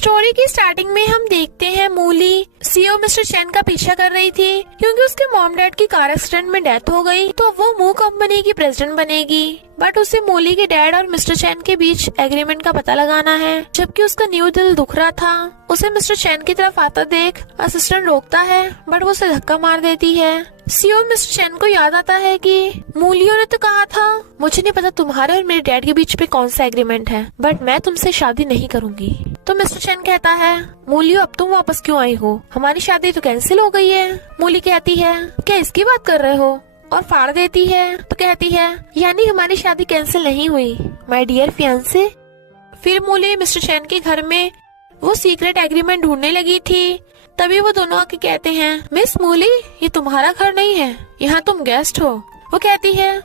Story की starting में हम देखते हैं मूली सीईओ मिस्टर चैन का पीछा कर रही थी क्योंकि उसके मॉम डैड की कार एक्सीडेंट में डेथ हो गई, तो वो मू कंपनी की प्रेसिडेंट बनेगी। बट उसे मूली के डैड और मिस्टर चैन के बीच एग्रीमेंट का पता लगाना है। जबकि उसका न्यू दिल दुख रहा था। उसे मिस्टर चैन की तरफ आता देख असिस्टेंट रोकता है बट वो उसे धक्का मार देती है। सीईओ मिस्टर चैन को याद आता है कि मूलियों ने तो कहा था मुझे नहीं पता तुम्हारे और मेरे डैड के बीच पे कौन सा एग्रीमेंट है, बट मैं तुमसे शादी नहीं करूंगी। तो मिस्टर चैन कहता है मूलियो अब तुम वापस क्यों आई हो, हमारी शादी तो कैंसिल हो गई है। मूली कहती है क्या इसकी बात कर रहे हो, और फाड़ देती है। तो कहती है यानी हमारी शादी कैंसिल नहीं हुई माय डियर फियांसे। फिर मूली मिस्टर चैन के घर में वो सीक्रेट एग्रीमेंट ढूंढने लगी थी। तभी वो दोनों आके कहते हैं मिस मूली ये तुम्हारा घर नहीं है, यहाँ तुम गेस्ट हो। वो कहती है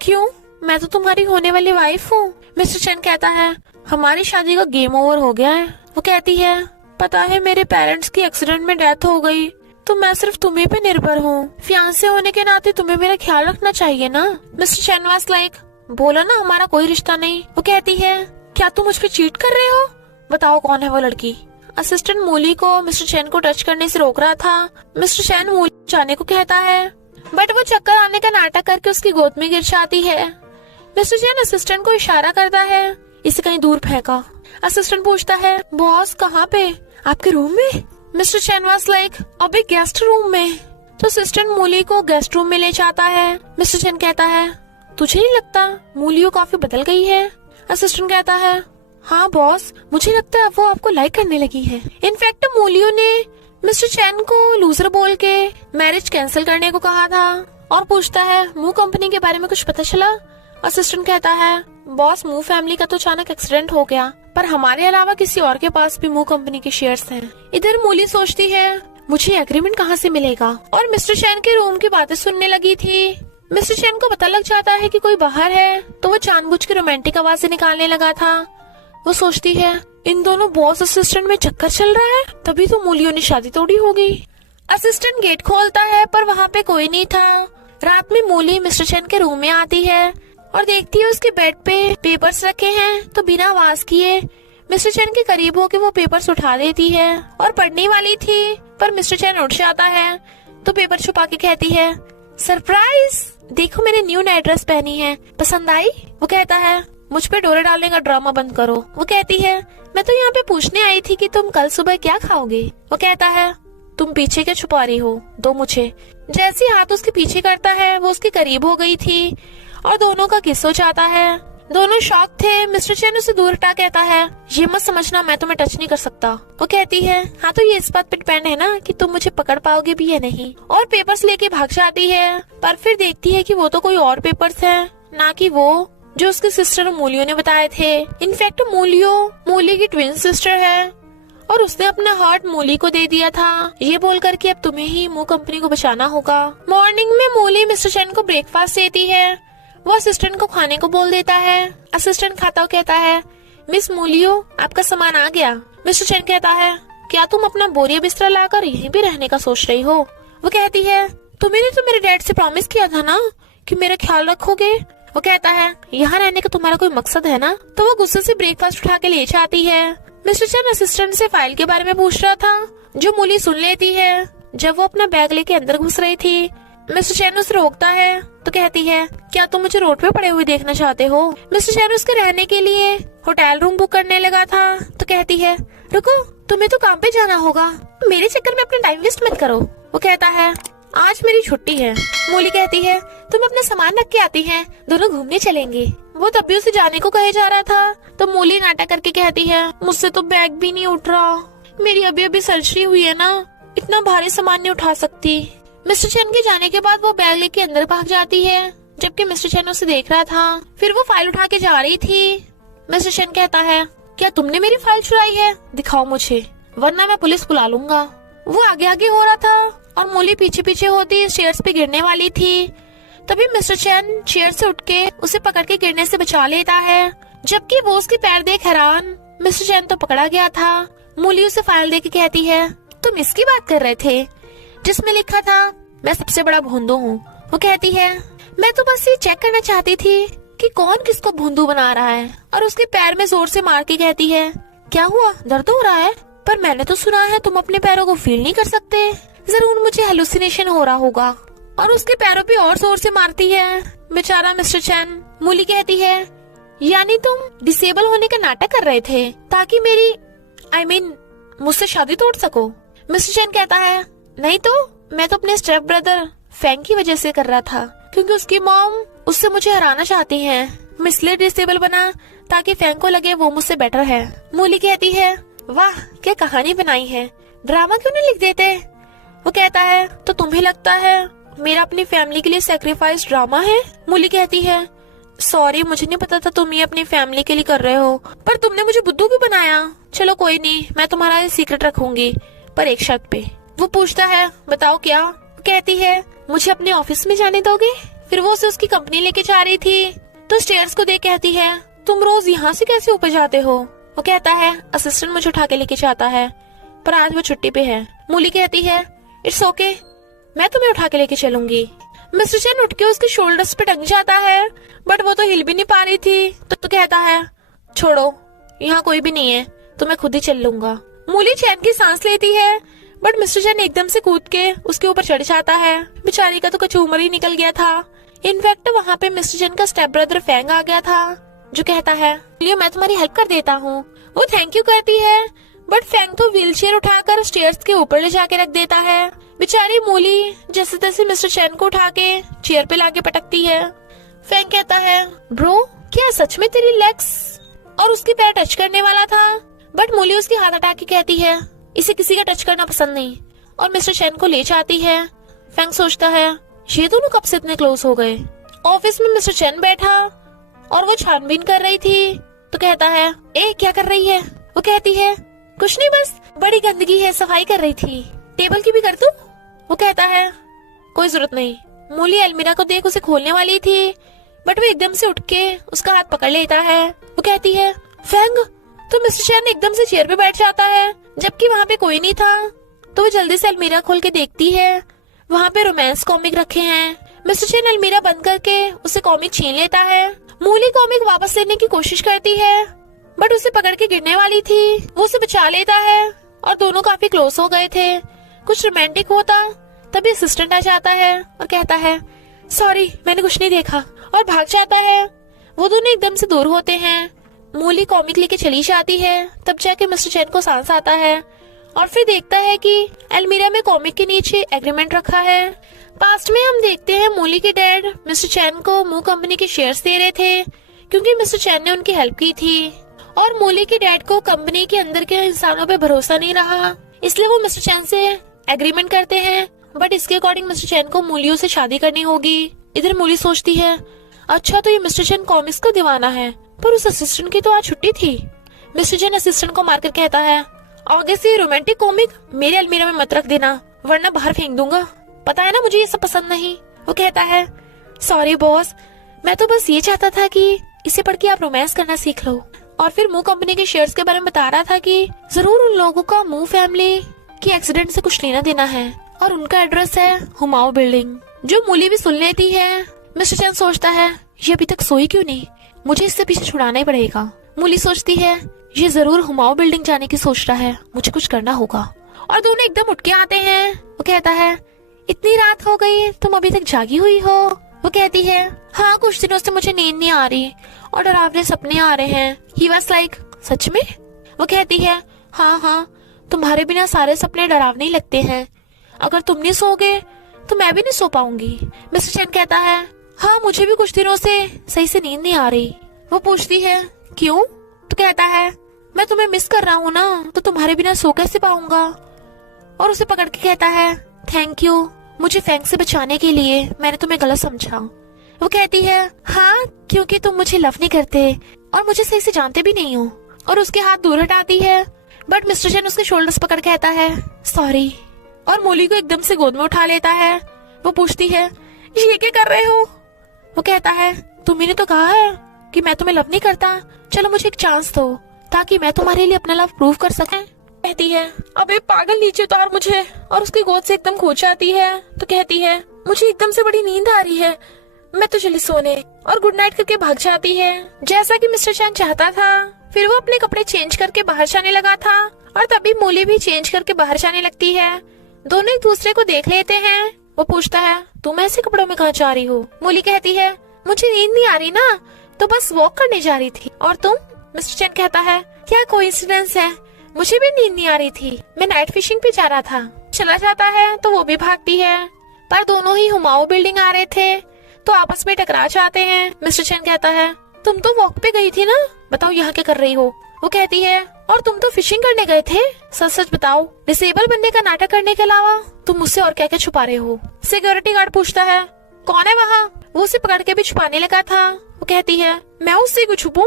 क्यों, मैं तो तुम्हारी होने वाली वाइफ हूँ। मिस्टर चैन कहता है हमारी शादी का गेम ओवर हो गया है। वो कहती है पता है मेरे पेरेंट्स की एक्सीडेंट में डेथ हो गई, तो मैं सिर्फ तुम्हीं पे निर्भर हूँ। फियांसे होने के नाते तुम्हें मेरा ख्याल रखना चाहिए ना। मिस्टर चैन वाज लाइक बोला ना हमारा कोई रिश्ता नहीं। वो कहती है क्या तुम मुझ पे चीट कर रहे हो, बताओ कौन है वो लड़की। असिस्टेंट मूली को मिस्टर चैन को टच करने से रोक रहा था। मिस्टर चैन मूली जाने को कहता है बट वो चक्कर आने का नाटक करके उसकी गोद में गिर जाती है। मिस्टर चैन असिस्टेंट को इशारा करता है इसे कहीं दूर फेंका। असिस्टेंट पूछता है बॉस कहाँ पे, आपके रूम में। मिस्टर चैन वाज लाइक अबे गेस्ट रूम में। तो असिस्टेंट मूली को गेस्ट रूम में ले जाता है। मिस्टर चैन कहता है तुझे नहीं लगता मूलियो काफी बदल गई है। असिस्टेंट कहता है हाँ बॉस मुझे लगता है वो आपको लाइक करने लगी है। इनफैक्ट मूलियो ने मिस्टर चैन को लूजर बोल के मैरिज कैंसिल करने को कहा था और पूछता है मू कंपनी के बारे में कुछ पता चला। असिस्टेंट कहता है बॉस मू फैमिली का तो अचानक एक्सीडेंट हो गया, पर हमारे अलावा किसी और के पास भी मू कंपनी के शेयर्स हैं। इधर मूली सोचती है मुझे एग्रीमेंट कहाँ से मिलेगा, और मिस्टर चैन के रूम की बातें सुनने लगी थी। मिस्टर चैन को पता लग जाता है कि कोई बाहर है, तो वो जानबूझ के रोमांटिक आवाजें निकालने लगा था। वो सोचती है इन दोनों बॉस असिस्टेंट में चक्कर चल रहा है, तभी तो मूलियों ने शादी तोड़ी होगी। असिस्टेंट गेट खोलता है पर वहाँ पे कोई नहीं था। रात में मूली मिस्टर चैन के रूम में आती है और देखती है उसके बेड पे पेपर्स रखे हैं, तो बिना आवाज किए मिस्टर चैन के करीब होकर वो पेपर्स उठा देती है और पढ़ने वाली थी, पर मिस्टर चैन उठ जाता है तो पेपर छुपा के कहती है सरप्राइज, देखो मैंने न्यू नाइट ड्रेस पहनी है, पसंद आई। वो कहता है मुझ पे डोरे डालने का ड्रामा बंद करो। वो कहती है मैं तो यहाँ पे पूछने आई थी कि तुम कल सुबह क्या खाओगे। वो कहता है तुम पीछे क्या छुपा रही हो, दो मुझे। जैसे हाथ उसके पीछे करता है वो उसके करीब हो गई थी और दोनों का किस हो जाता है। दोनों शॉक थे। मिस्टर चैन उसे दूर हटा कहता है ये मत समझना मैं तुम्हें टच नहीं कर सकता। वो कहती है हाँ तो ये इस बात पे डिपेंड है ना कि तुम मुझे पकड़ पाओगे भी या नहीं, और पेपर्स लेके भाग जाती है। पर फिर देखती है कि वो तो कोई और पेपर्स है, ना कि वो जो उसकी सिस्टर मूलियो ने बताए थे। इनफैक्ट मूलियो मूली की ट्विन सिस्टर है और उसने अपना हार्ट मूली को दे दिया था, ये बोलकर कि अब तुम्हें ही मू कंपनी को बचाना होगा। मॉर्निंग में मूली मिस्टर चैन को ब्रेकफास्ट देती है। वो असिस्टेंट को खाने को बोल देता है। असिस्टेंट खाता हुआ कहता है मिस मूलियो आपका सामान आ गया। मिस्टर चैन कहता है क्या तुम अपना बोरिया बिस्तरा लाकर यहीं भी रहने का सोच रही हो। वो कहती है तुमने तो मेरे डैड से प्रॉमिस किया था ना कि मेरा ख्याल रखोगे। वो कहता है यहाँ रहने का तुम्हारा कोई मकसद है ना। तो वो गुस्से से ब्रेकफास्ट उठा के ले जाती है। मिस्टर चैन असिस्टेंट से फाइल के बारे में पूछ रहा था, जो मूली सुन लेती है। जब वो अपना बैग लेके अंदर घुस रही थी, मिस्टर चैन उसे रोकता है तो कहती है क्या तुम मुझे रोड पे पड़े हुए देखना चाहते हो। मिस्टर चैन उसके रहने के लिए होटल रूम बुक करने लगा था, तो कहती है रुको तुम्हें तो काम पे जाना होगा, मेरे चक्कर में अपना टाइम वेस्ट मत करो। वो कहता है आज मेरी छुट्टी है। मूली कहती है तुम अपना सामान रख के आती हैं, दोनों घूमने चलेंगे। वो तब भी उसे जाने को कहे जा रहा था, तो मूली नाटक करके कहती है मुझसे तो बैग भी नहीं उठ रहा, मेरी अभी अभी सर्जरी हुई है ना, इतना भारी सामान नहीं उठा सकती। मिस्टर चैन के जाने के बाद वो बैग लेके अंदर भाग जाती है, जबकि मिस्टर चैन उसे देख रहा था। फिर वो फाइल उठा के जा रही थी। मिस्टर चैन कहता है क्या तुमने मेरी फाइल चुराई है, दिखाओ मुझे वरना मैं पुलिस बुला लूंगा। वो आगे आगे हो रहा था और मूली पीछे पीछे होती चेयर्स पे गिरने वाली थी। तभी मिस्टर चैन चेयर से उठ के उसे पकड़ के गिरने से बचा लेता है, जबकि वो उसके पैर देख हैरान। मिस्टर चैन तो पकड़ा गया था। मूली उसे फाइल दे के कहती है तुम इसकी बात कर रहे थे जिसमें लिखा था मैं सबसे बड़ा भोंदू हूँ। वो कहती है मैं तो बस ये चेक करना चाहती थी कि कौन किसको भोंदू बना रहा है, और उसके पैर में जोर से मार के कहती है क्या हुआ, दर्द हो रहा है? पर मैंने तो सुना है तुम अपने पैरों को फील नहीं कर सकते। जरूर मुझे हेलुसिनेशन हो रहा होगा। और उसके पैरों पे और जोर से मारती है। बेचारा मिस्टर चैन। मूली कहती है, यानी तुम डिसेबल होने का नाटक कर रहे थे ताकि मेरी मुझसे शादी तोड़ सको। मिस्टर चैन कहता है, नहीं तो मैं तो अपने स्टेप ब्रदर फैंग की वजह से कर रहा था, क्योंकि उसकी मॉम उससे मुझे हराना चाहती है। मैं इसलिए डिसेबल बना ताकि फैंग को लगे वो मुझसे बेटर है। मूली कहती है, वाह क्या कहानी बनाई है, ड्रामा क्यों नहीं लिख देते? वो कहता है, तो तुम्हें लगता है मेरा अपनी फैमिली के लिए सैक्रिफाइस ड्रामा है? मूली कहती है, सॉरी मुझे नहीं पता था तुम ये अपनी फैमिली के लिए कर रहे हो, पर तुमने मुझे बुद्धू क्यों बनाया? चलो कोई नहीं, मैं तुम्हारा ये सीक्रेट रखूंगी, पर एक शर्त पे। वो पूछता है, बताओ क्या? कहती है, मुझे अपने ऑफिस में जाने दोगे? फिर वो उसे उसकी कंपनी लेके जा रही थी तो स्टेयर्स को देख कहती है, तुम रोज यहाँ से कैसे ऊपर जाते हो? वो कहता है, असिस्टेंट मुझे उठा के लेके जाता है, पर आज वो छुट्टी पे है। मूली कहती है, इट्स ओके, मैं तुम्हें उठा के लेके चलूंगी। मिस्टर चैन उठ के उसके शोल्डर्स पे टंग जाता है, बट वो तो हिल भी नहीं पा रही थी, तो कहता है, छोड़ो यहाँ कोई भी नहीं है, तो मैं खुद ही चल लूंगा। मूली चैन की सांस लेती है, बट मिस्टर चैन एकदम से कूद के उसके ऊपर चढ़ जाता है। बेचारी का तो कुछ उम्र ही निकल गया था। इनफैक्ट वहाँ पे मिस्टर चैन का स्टेप ब्रदर फैंग आ गया था, जो कहता है, मैं तुम्हारी हेल्प कर देता हूँ। वो थैंक यू कहती है, बट फैंग तो व्हीलचेयर उठाकर स्टेयर्स के ऊपर ले जाके रख देता है। बेचारी मूली जैसे तैसे मिस्टर चैन को उठा के चेयर पे लाके पटकती है। फैंग कहता है, ब्रो क्या सच में तेरी लेग्स और उसके पैर टच करने वाला था? बट मूली उसकी हाथ हटा के कहती है, इसे किसी का टच करना पसंद नहीं, और मिस्टर चैन को ले जाती है। फैंग सोचता है, ये दोनों कब से इतने क्लोज हो गए? ऑफिस में मिस्टर चैन बैठा और वो छानबीन कर रही थी, तो कहता है, ए क्या कर रही है? वो कहती है, कुछ नहीं, बस बड़ी गंदगी है, सफाई कर रही थी। टेबल की भी कर दूं? वो कहता है, कोई जरूरत नहीं। मूली अलमीरा को देख उसे खोलने वाली थी, बट वो एकदम से उठ के उसका हाथ पकड़ लेता है। वो कहती है, फैंग। तो मिस्टर चैन एकदम से चेयर पे बैठ जाता है, जबकि वहाँ पे कोई नहीं था। तो वो जल्दी से अलमीरा खोल के देखती है, वहाँ पे रोमांस कॉमिक रखे हैं। मिस्टर चैन अलमीरा बंद करके उसे कॉमिक छीन लेता है। मूली कॉमिक वापस लेने की कोशिश करती है, बट उसे पकड़ के गिरने वाली थी। वो उसे बचा लेता है और दोनों काफी क्लोज हो गए थे। कुछ रोमांटिक होता तभी असिस्टेंट आ जाता है और कहता है, सॉरी मैंने कुछ नहीं देखा, और भाग जाता है। वो दोनों एकदम से दूर होते हैं। मूली कॉमिक लेके चली जाती है, तब जाके मिस्टर चैन को सांस आता है और फिर देखता है कि अलमीरा में कॉमिक के नीचे एग्रीमेंट रखा है। पास्ट में हम देखते हैं मूली के डैड मिस्टर चैन को मूव कंपनी के शेयर्स दे रहे थे, क्योंकि मिस्टर चैन ने उनकी हेल्प की थी, और मूली के डैड को कंपनी के अंदर के इंसानों पे भरोसा नहीं रहा, इसलिए वो मिस्टर चैन से एग्रीमेंट करते हैं। बट इसके अकॉर्डिंग मिस्टर चैन को मूलियों से शादी करनी होगी। इधर मूली सोचती है, अच्छा तो ये मिस्टर चैन कॉमिक्स का दीवाना है, पर उस असिस्टेंट की तो आज छुट्टी थी। मिस्टर चैन असिस्टेंट को मारकर कहता है, आगे से रोमांटिक कॉमिक मेरे अलमीरा में मत रख देना, वरना बाहर फेंक दूंगा। पता है ना मुझे ये सब पसंद नहीं। वो कहता है, सॉरी बॉस, मैं तो बस ये चाहता था कि इसे पढ़ के आप रोमांस करना सीख लो। और फिर मूव कंपनी के शेयर्स के बारे में बता रहा था कि जरूर उन लोगों का मूव फैमिली के एक्सीडेंट से कुछ लेना देना है, और उनका एड्रेस है हुमाऊ बिल्डिंग, जो मूली भी सुन लेती है। मिस्टर चैन सोचता है, ये अभी तक सोई क्यों नहीं, मुझे इससे पीछे छुड़ाना ही पड़ेगा। मूली सोचती है, ये जरूर हुमाऊ बिल्डिंग जाने की सोच रहा है, मुझे कुछ करना होगा। और दोनों एकदम उठ के आते हैं। वो कहता है, इतनी रात हो गई, तुम अभी तक जागी हुई हो? वो कहती है, हाँ कुछ दिनों से मुझे नींद नहीं आ रही और डरावने सपने आ रहे हैं। ही वाज लाइक, सच में? वो कहती है, हाँ, तुम्हारे बिना सारे सपने डरावने ही लगते हैं, अगर तुम नहीं सोओगे तो मैं भी नहीं सो पाऊंगी। मिस्टर चैन कहता है, हाँ मुझे भी कुछ दिनों से सही से नींद नहीं आ रही। वो पूछती है, क्यों? तो कहता है, मैं तुम्हें मिस कर रहा हूँ ना, तो तुम्हारे बिना सो कैसे पाऊंगा? और उसे पकड़ के कहता है, थैंक यू, मुझे फैंग से बचाने के लिए, मैंने तुम्हें गलत समझा। वो कहती है, हाँ क्योंकि तुम मुझे लव नहीं करते और मुझे सही से जानते भी नहीं हो, और उसके हाथ दूर हटाती है। बट मिस्टर चैन उसके शोल्डर्स पकड़ कहता है, सॉरी, और मूली को एकदम से गोद में उठा लेता है। वो पूछती है, ये क्या कर रहे हो? वो कहता है, तुम्ही ने तो कहा है कि मैं तुम्हें लव नहीं करता, चलो मुझे एक चांस दो ताकि मैं तुम्हारे लिए अपना लव प्रूव कर सकें। कहती है, अबे पागल, नीचे उतार मुझे, और उसकी गोद से एकदम खो जाती है। तो कहती है, मुझे एकदम से बड़ी नींद आ रही है, मैं तो चली सोने, और गुड नाइट करके भाग जाती है। जैसा कि मिस्टर चैन चाहता था, फिर वो अपने कपड़े चेंज करके बाहर जाने लगा था और तभी मूली भी चेंज करके बाहर जाने लगती है। दोनों एक दूसरे को देख लेते हैं। वो पूछता है, तुम ऐसे कपड़ों में कहाँ जा रही हो? मूली कहती है, मुझे नींद नहीं आ रही ना, तो बस वॉक करने जा रही थी। और तुम? मिस्टर चैन कहता है, क्या कोइंसिडेंस है, मुझे भी नींद नहीं आ रही थी, मैं नाइट फिशिंग पे जा रहा था। चला जाता है तो वो भी भागती है, पर दोनों ही हुमायूं बिल्डिंग आ रहे थे तो आपस में टकरा जाते हैं। मिस्टर चैन कहता है, तुम तो वॉक पे गई थी ना, बताओ यहाँ क्या कर रही हो? वो कहती है, और तुम तो फिशिंग करने गए थे, सच सच बताओ, डिसेबल बनने का नाटक करने के अलावा तुम मुझसे और क्या क्या छुपा रहे हो? सिक्योरिटी गार्ड पूछता है, कौन है वहाँ? वो उसे पकड़ के भी छुपाने लगा था। वो कहती है, मैं उससे क्यों छुपूं?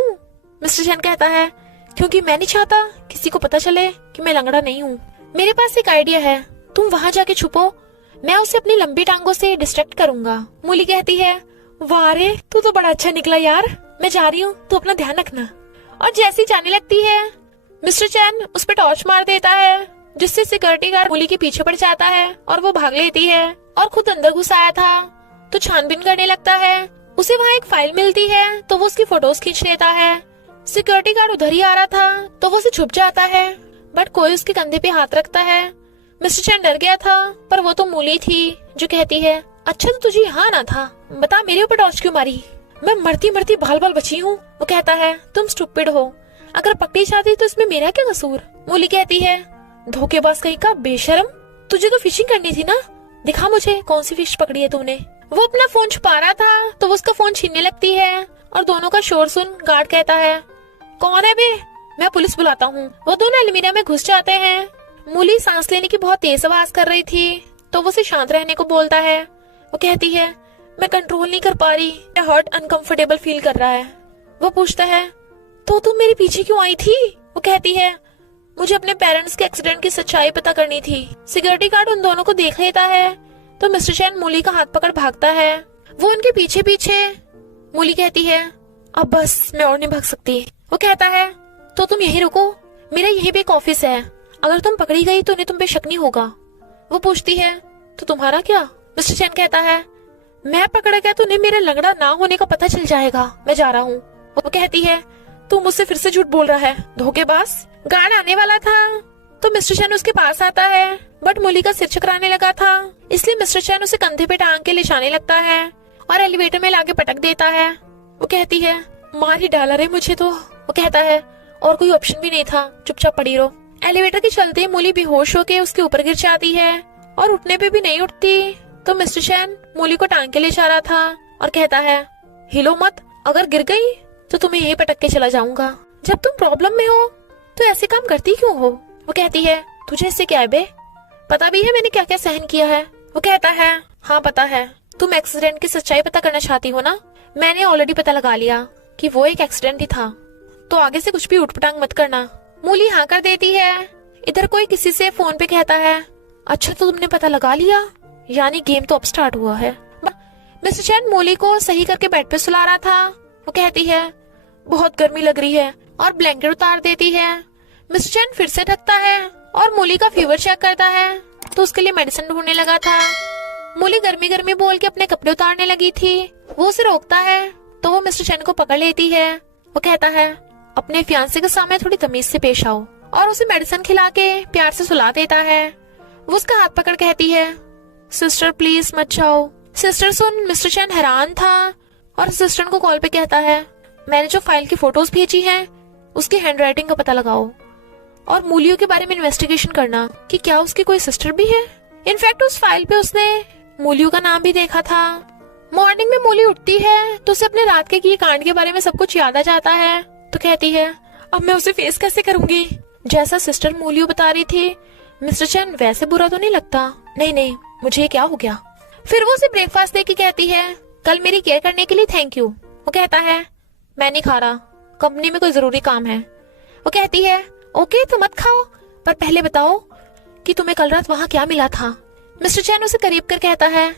मिस्टर चैन कहता है, क्योंकि मैं नहीं चाहता किसी को पता चले कि मैं लंगड़ा नहीं हूँ। मेरे पास एक आइडिया है, तुम वहाँ जाके छुपो, मैं उसे अपनी लंबी टांगों से डिस्ट्रैक्ट करूंगा। मूली कहती है, वाह रे, तू तो बड़ा अच्छा निकला यार, मैं जा रही हूँ, तू अपना ध्यान रखना। और जैसी जाने लगती है, मिस्टर चैन उस पर टॉर्च मार देता है, जिससे सिक्योरिटी गार्ड मूली के पीछे पड़ जाता है और वो भाग लेती है और खुद अंदर घुस आया था तो छानबीन करने लगता है। उसे वहाँ एक फाइल मिलती है तो वो उसकी फोटोज खींच लेता है। सिक्योरिटी गार्ड उधर ही आ रहा था तो वो उसे छुप जाता है, बट कोई उसके कंधे पे हाथ रखता है। मिस्टर चैन डर गया था, पर वो तो मूली थी जो कहती है, अच्छा तो तुझे यहाँ आना था, बता मेरे ऊपर टॉर्च क्यों मारी? मैं मरती मरती बाल बाल बची हूँ। वो कहता है, तुम स्टूपिड हो, अगर पकड़ी जाती तो इसमें मेरा क्या कसूर? मूली कहती है, धोखेबाज कहीं का बेशरम, तुझे तो फिशिंग करनी थी ना, दिखा मुझे कौन सी फिश पकड़ी है तूने। वो अपना फोन छुपा रहा था तो वो उसका फोन छीनने लगती है और दोनों का शोर सुन गार्ड कहता है, कौन है बे, मैं पुलिस बुलाता हूँ। वो दोनों अलमीरा में घुस जाते हैं। मूली सांस लेने की बहुत तेज आवाज कर रही थी तो वो उसे शांत रहने को बोलता है। वो कहती है, मैं कंट्रोल नहीं कर पा रही, मेरा हार्ट अनकंफर्टेबल फील कर रहा है। वो पूछता है, तो तुम मेरे पीछे क्यों आई थी? वो कहती है, मुझे अपने पेरेंट्स के एक्सीडेंट की सच्चाई पता करनी थी। सिक्योरिटी गार्ड उन दोनों को देख लेता है तो मिस्टर चैन मूली का हाथ पकड़ भागता है। वो उनके पीछे पीछे। मूली कहती है, अब बस मैं और नहीं भाग सकती। वो कहता है, तो तुम यहीं रुको, मेरा यहीं पे एक ऑफिस है, अगर तुम पकड़ी गई तो उन्हें तुम पे शक नहीं होगा। वो पूछती है, तो तुम्हारा क्या? मिस्टर चैन कहता है, मैं पकड़ा गया तो उन्हें मेरे लंगड़ा ना होने का पता चल जाएगा, मैं जा रहा हूँ। वो कहती है, तू मुझसे फिर से झूठ बोल रहा है, धोखेबाज। गार्ड आने वाला था तो मिस्टर चैन उसके पास आता है, बट मूली का सिर चकराने लगा था, इसलिए मिस्टर चैन उसे कंधे पे टांग के ले जाने लगता है और एलिवेटर में लाके पटक देता है। वो कहती है, मार ही डाला रे मुझे तो। वो कहता है, और कोई ऑप्शन भी नहीं था, चुपचाप पड़ी रहो। एलिवेटर के चलते मूली बेहोश होके उसके ऊपर गिर जाती है और उठने पे भी नहीं उठती तो मिस्टर चैन मूली को टांग के ले जा रहा था और कहता है, हिलो मत, अगर गिर गई तो तुम्हें यही पटक के चला जाऊंगा। जब तुम प्रॉब्लम में हो तो ऐसे काम करती क्यों हो? वो कहती है, तुझे इससे क्या है बे, पता भी है मैंने क्या क्या सहन किया है। वो कहता है, हाँ पता है, तुम एक्सीडेंट की सच्चाई पता करना चाहती हो ना, मैंने ऑलरेडी पता लगा लिया कि वो एक एक्सीडेंट ही था, तो आगे से कुछ भी उठपटांग मत करना। मूली हाँ कर देती है। इधर कोई किसी से फोन पे कहता है, अच्छा तो तुमने पता लगा लिया, यानी गेम तो अब स्टार्ट हुआ है। मिस्टर चैन मूली को सही करके बेड पे सुला रहा था। वो कहती है, बहुत गर्मी लग रही है, और ब्लैंकेट उतार देती है। मिस्टर चैन फिर से ढकता है और मूली का फीवर चेक करता है तो उसके लिए मेडिसिन ढूंढने लगा था। मूली गर्मी गर्मी बोल के अपने कपड़े उतारने लगी थी। वो उसे रोकता है तो वो मिस्टर चैन को पकड़ लेती है। वो कहता है, अपने फियांसे के सामने थोड़ी तमीज से पेश आओ, और उसे मेडिसिन खिला के प्यार से सुला देता है। वो उसका हाथ पकड़ कहती है, सिस्टर प्लीज मत जाओ। सिस्टर सुन मिस्टर चैन हैरान था और सिस्टर को कॉल पे कहता है, मैंने जो फाइल की फोटोज भेजी हैं उसकी हैंडराइटिंग का पता लगाओ और मूलियों के बारे में इन्वेस्टिगेशन करना कि क्या उसकी कोई सिस्टर भी है। इनफैक्ट उस फाइल पे उसने मूलियों का नाम भी देखा था। मॉर्निंग में मूली उठती है तो उसे अपने रात के किए कांड के बारे में सब कुछ याद आ जाता है तो कहती है, अब मैं उसे फेस कैसे करूंगी? जैसा सिस्टर मूलियों बता रही थी मिस्टर चैन वैसे बुरा तो नहीं लगता। नहीं, मुझे क्या हो गया? फिर वो उसे ब्रेकफास्ट दे के कहती है, कल मेरी केयर करने के लिए थैंक यू। वो कहता है, मैं नहीं खा रहा, कंपनी में कोई जरूरी काम है। वो कहती है, ओके तो मत खाओ, पर पहले बताओ कि तुम्हें कल रात वहाँ क्या मिला था। मिस्टर चैन उसे करीब कर कहता है,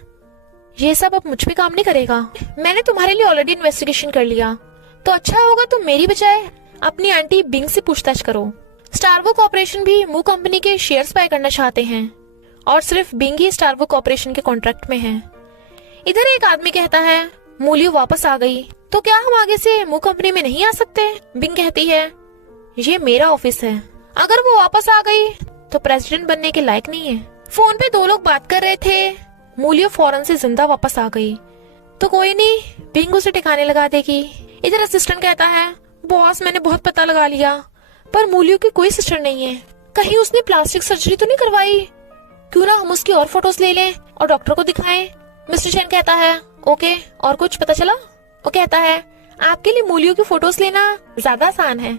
ये सब अब मुझ पे काम नहीं करेगा, मैंने तुम्हारे लिए ऑलरेडी इन्वेस्टिगेशन कर लिया, तो अच्छा होगा तुम मेरी बजाय अपनी आंटी बिंग से पूछताछ करो। स्टारवो कॉर्पोरेशन भी मू कंपनी के शेयर्स बाय करना चाहते हैं और सिर्फ बिंग ही स्टारवो कॉर्पोरेशन के कॉन्ट्रैक्ट में है। इधर एक आदमी कहता है, मूलियो वापस आ गई तो क्या हम आगे से मू कंपनी में नहीं आ सकते? बिंग कहती है, ये मेरा ऑफिस है, अगर वो वापस आ गई तो प्रेसिडेंट बनने के लायक नहीं है। फोन पे दो लोग बात कर रहे थे। मूलियो फौरन से जिंदा वापस आ गई। तो कोई नहीं, बिंग उसे ठिकाने लगा देगी। इधर असिस्टेंट कहता है, बॉस मैंने बहुत पता लगा लिया, पर मूलियो की कोई सिस्टर नहीं है। कहीं उसने प्लास्टिक सर्जरी तो नहीं करवाई? क्यों ना हम उसकी और फोटोज ले लें और डॉक्टर को दिखाएं। मिस्टर चैन कहता है, ओके, और कुछ पता चला? वो कहता है, आपके लिए मूलियो की फोटोज लेना ज्यादा आसान है।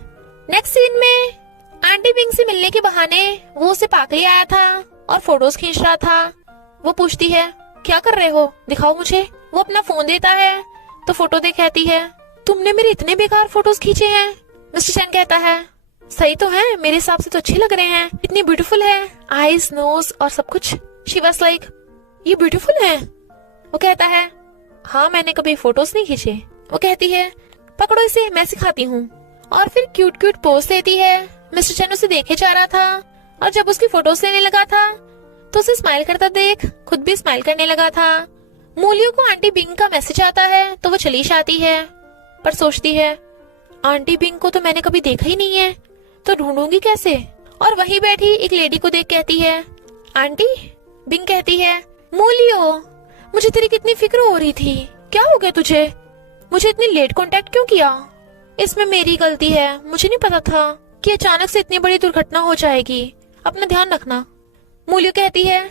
नेक्स्ट सीन में आंटी बिंग से मिलने के बहाने वो उसे पाक ले आया था और फोटोज खींच रहा था। वो पूछती है, क्या कर रहे हो, दिखाओ मुझे। वो अपना फोन देता है तो फोटो दिखाती है, तुमने मेरे इतने बेकार फोटोज खींचे हैं। मिस्टर चैन कहता है, सही तो है, मेरे हिसाब से तो अच्छे लग रहे हैं, इतनी ब्यूटीफुल है, आईज, नोज और सब कुछ। शी वाज लाइक, ये ब्यूटीफुल है। वो कहता है, हाँ मैंने कभी फोटोज नहीं खींचे। वो कहती है, पकड़ो इसे, मैं सिखाती हूँ। और फिर क्यूट क्यूट पोज देती है। मिस्टर चैन उसे देखे जा रहा था और जब उसकी फोटोज लेने लगा था तो उसे स्माइल करता देख खुद भी स्माइल करने लगा था। मूलियो को आंटी बिंग का मैसेज आता है तो वो चली जाती है, पर सोचती है, आंटी बिंग को तो मैंने कभी देखा ही नहीं है, तो ढूंढूंगी कैसे। और वहीं बैठी एक लेडी को देख कहती है, आंटी। बिंग कहती है, मूलियो, मुझे तेरी कितनी फिक्र हो रही थी, क्या हो गया तुझे, मुझे इतनी लेट कांटेक्ट क्यों किया? इसमें मेरी गलती है, मुझे नहीं पता था कि अचानक से इतनी बड़ी दुर्घटना हो जाएगी, अपना ध्यान रखना। मूलियो कहती है,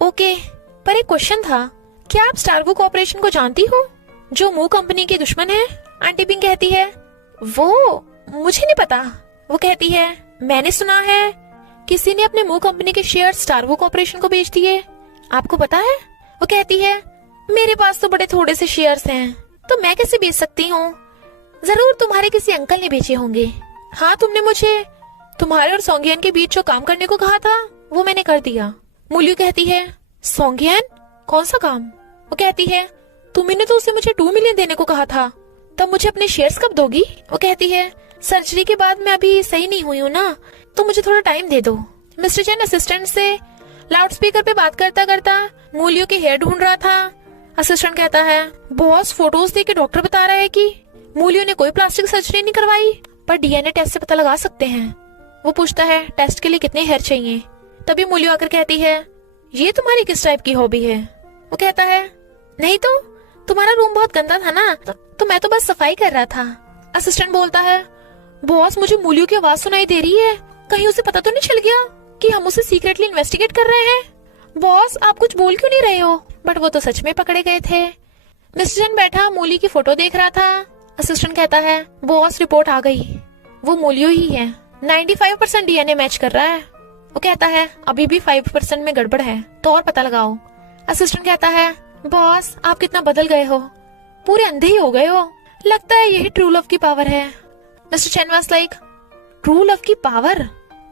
ओके, पर एक क्वेश्चन था, क्या आप स्टारवू कॉर्पोरेशन को जानती हो, जो मू कंपनी के दुश्मन है? आंटी बिंग कहती है, वो मुझे नहीं पता। वो कहती है, मैंने सुना है किसी ने अपने मू कंपनी के शेयर स्टारवू कॉर्पोरेशन को बेच दिए, आपको पता है? वो कहती है, मेरे पास तो बड़े थोड़े से शेयर्स हैं, तो मैं कैसे बेच सकती हूँ? जरूर तुम्हारे किसी अंकल ने बेचे होंगे। हाँ, तुमने मुझे तुम्हारे और सोंगियन के बीच जो काम करने को कहा था वो मैंने कर दिया। मूलियो कहती है, सोंगियन, कौन सा काम? वो कहती है, तुमने तो उसे मुझे 2 मिलियन देने को कहा था, तब मुझे अपने शेयर्स कब दोगी? वो कहती है, सर्जरी के बाद मैं अभी सही नहीं हुई हूँ ना, तो मुझे थोड़ा टाइम दे दो। मिस्टर चैन असिस्टेंट से लाउडस्पीकर पे बात करता करता मूलियो के हेयर ढूंढ रहा था। असिस्टेंट कहता है, बॉस फोटोज देख के डॉक्टर बता रहा है कि मूलियो ने कोई प्लास्टिक सर्जरी नहीं करवाई, पर डीएनए टेस्ट से पता लगा सकते हैं। वो पूछता है, टेस्ट के लिए कितने हेयर चाहिए? तभी मूलियो आकर कहती है, ये तुम्हारी किस टाइप की हॉबी है? वो कहता है, नहीं तो तुम्हारा रूम बहुत गंदा था ना, तो मैं तो बस सफाई कर रहा था। असिस्टेंट बोलता है, बॉस मुझे मूलियो की आवाज सुनाई दे रही है, कहीं उसे पता तो नहीं चल गया कि हम उसे सीक्रेटली इन्वेस्टिगेट कर रहे हैं? बॉस आप कुछ बोल क्यों नहीं रहे हो? बट वो तो सच में पकड़े गए थे। मिस्टर चैन बैठा मूली की फोटो देख रहा था। असिस्टेंट कहता है, बॉस रिपोर्ट आ गई, वो मूलियो ही है, 95% डीएनए मैच कर रहा है। वो कहता है, अभी भी 5% में गड़बड़ है, तो और पता लगाओ। असिस्टेंट कहता है, बॉस आप कितना बदल गए हो, पूरे अंधे ही हो गए हो, लगता है यही ट्रू लव की पावर है। Mister chain was like, true love की पावर,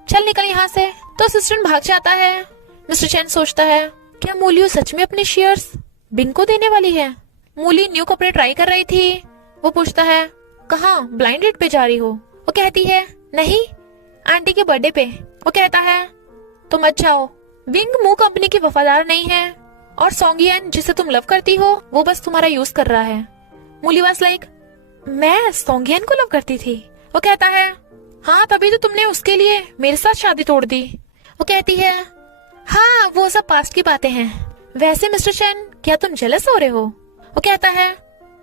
चल निकल यहाँ से। तो असिस्टेंट भाग जाता है। मिस्टर चैन सोचता है, क्या मूलियो सच में अपने शेयर्स बिंग को देने वाली है? मूली न्यू कपड़े ट्राई कर रही थी। वो पूछता है, कहाँ, ब्लाइंड डेट पे जा रही हो? वो कहती है, नहीं, आंटी के बर्थडे पे। वो कहता है, तो मत जाओ, बिंग मू कंपनी की वफादार नहीं है, और सोंगियन जिसे तुम लव करती हो वो बस तुम्हारा यूज कर रहा है। मूली वाज लाइक, मैं सोंगियन को लव करती थी? वो कहता है, हाँ, तभी तो तुमने उसके लिए मेरे साथ शादी तोड़ दी। वो कहती है, हाँ, वो सब पास्ट की बातें हैं। वैसे मिस्टर चैन, क्या तुम जेलस हो रहे हो? वो कहता है,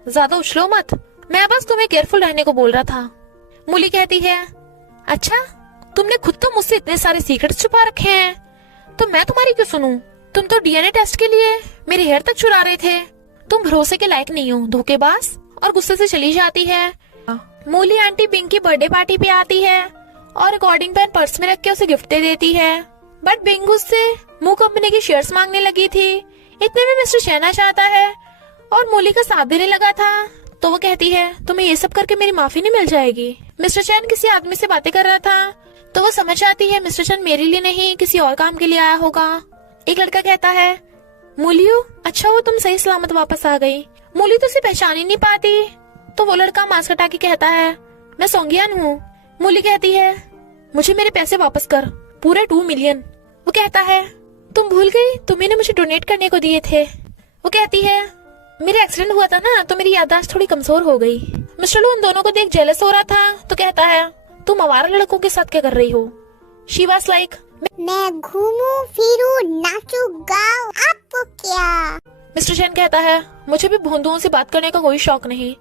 ज्यादा उछलो मत, मैं बस तुम्हें केयरफुल रहने को बोल रहा था। मूली कहती है, अच्छा, तुमने खुद तो मुझसे इतने सारे सीक्रेट्स छुपा रखे हैं, तो मैं तुम्हारी क्यों सुनूं? तुम तो डीएनए टेस्ट के लिए मेरे हेयर तक चुरा रहे थे। तुम भरोसे के लायक नहीं हो, धोखेबाज। और गुस्से से चली जाती है। मूली आंटी बिंग की बर्थडे पार्टी पे आती है और रिकॉर्डिंग पेन पर्स में रख के उसे गिफ्ट दे देती है, बट बिंग उससे मू कंपनी की शेयर्स मांगने लगी थी। इतने में मिस्टर चैन आ जाता है और मूली का साथ देने लगा था। तो वो कहती है, तुम्हें ये सब करके मेरी माफी नहीं मिल जाएगी। मिस्टर चैन किसी आदमी से बातें कर रहा था, तो वो समझ जाती है मिस्टर चैन मेरे लिए नहीं, किसी और काम के लिए आया होगा। एक लड़का कहता है, मूलियो, अच्छा वो तुम सही सलामत वापस आ गई। मूली तो उसे पहचान ही नहीं पाती। तो वो लड़का मास्क हटा के कहता है, मैं सोंगियन हूँ। मूली कहती है, मुझे मेरे पैसे वापस कर, पूरे 2 मिलियन। वो कहता है, तुम भूल गई, तुम्हें मुझे डोनेट करने को दिए थे। वो कहती है, मेरा एक्सीडेंट हुआ था ना, तो मेरी याददाश्त थोड़ी कमजोर हो गई। मिस्टर लू उन दोनों को देख जेलस हो रहा था, तो कहता है, तुम आवारा लड़कों के साथ क्या कर रही हो? शी वाज लाइक, मैं घूमूं फिरूं नाचूं गाऊं, आपको क्या? मिस्टर चैन कहता है, मुझे भी भोंदुओं से बात करने का कोई शौक नहीं,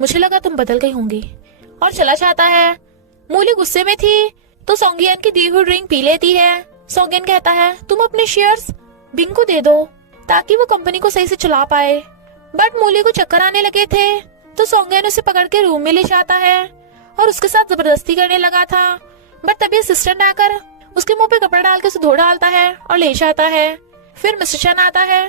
मुझे लगा तुम बदल गई होंगी, और चला जाता है। मूली गुस्से में थी तो सोंगियन की दी हुई ड्रिंक पी लेती है। सोंगियन कहता है, तुम अपने शेयर्स बिंग को दे दो ताकि वो कंपनी को सही से चला पाए। बट मूली को चक्कर आने लगे थे तो सोंगियन उसे पकड़ के रूम में ले जाता है और उसके साथ जबरदस्ती करने लगा था। बट तभी असिस्टेंट आकर उसके मुंह पे कपड़ा डाल के उसे धो डालता है और ले जाता है। फिर मिस्टर चैन आता है,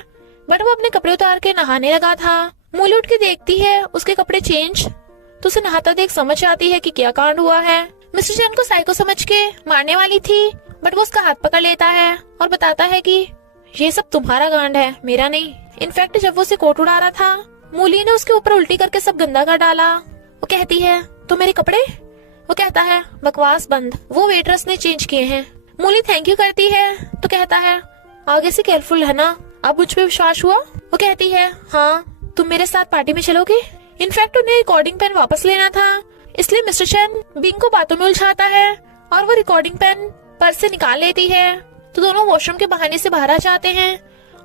बट वो अपने कपड़े उतार के नहाने लगा था। मूली उठ के देखती है उसके कपड़े चेंज, तो उसे नहाता देख समझ आती है कि क्या कांड हुआ है। मिस्टर चैन को साइको समझ के मारने वाली थी, बट वो उसका हाथ पकड़ लेता है और बताता है कि ये सब तुम्हारा कांड है, मेरा नहीं। इनफैक्ट जब वो उसे कोट उड़ा रहा था, मूली ने उसके ऊपर उल्टी करके सब गंदा कर डाला। वो कहती है, तो मेरे कपड़े? वो कहता है, बकवास बंद, वो वेटरस ने चेंज किए हैं। मूली थैंक यू करती है तो कहता है, आगे से केयरफुल है ना, अब मुझ पे विश्वास हुआ? वो कहती है, हाँ, तुम मेरे साथ पार्टी में चलोगे? इनफैक्ट उन्हें रिकॉर्डिंग पेन वापस लेना था, इसलिए मिस्टर चैन बिंग को बातों में उलझाता है और वो रिकॉर्डिंग पेन पर्स से निकाल लेती है। तो दोनों वॉशरूम के बहाने से बाहर आ जाते हैं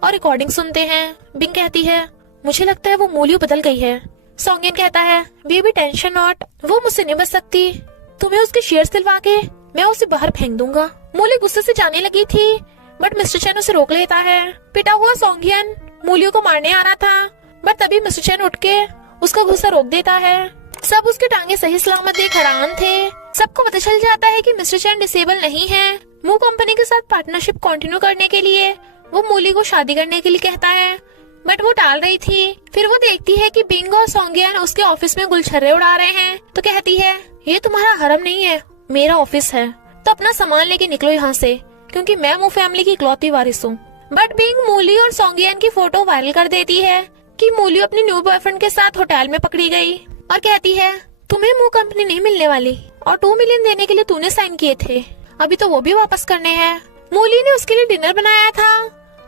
और रिकॉर्डिंग सुनते हैं। बिंग कहती है, मुझे लगता है वो मूली बदल गई है। सोंगियन कहता है, बेबी टेंशन नॉट, वो मुझसे नहीं बच सकती, तुम्हें उसके शेयर्स दिलवा के मैं उसे बाहर फेंक दूंगा। मूली गुस्से से जाने लगी थी, बट मिस्टर चैन उसे रोक लेता है। पिटा हुआ सोंगियन मूलियों को मारने आ रहा था, बट तभी मिस्टर चैन उठ के उसका गुस्सा रोक देता है। सब उसके टांगे सही सलामत देख हैरान थे। सबको पता चल जाता है कि मिस्टर चैन डिसेबल नहीं है। मू कंपनी के साथ पार्टनरशिप कंटिन्यू करने के लिए वो मूली को शादी करने के लिए कहता है, बट वो टाल रही थी। फिर वो देखती है कि बिंग और सोंगियन उसके ऑफिस में गुलछर्रे उड़ा रहे हैं, तो कहती है, ये तुम्हारा हरम नहीं है, मेरा ऑफिस है, तो अपना सामान लेके निकलो यहाँ से, क्योंकि मैं मू फैमिली की इकलौती वारिस हूँ। बट बिंग मूली और सोंगियन की फोटो वायरल कर देती है कि मूली अपने न्यू बॉयफ्रेंड के साथ होटल में पकड़ी गई और कहती है, तुम्हें मू कंपनी नहीं मिलने वाली, और 2 मिलियन देने के लिए तूने साइन किए थे, अभी तो वो भी वापस करने हैं। मूली ने उसके लिए डिनर बनाया था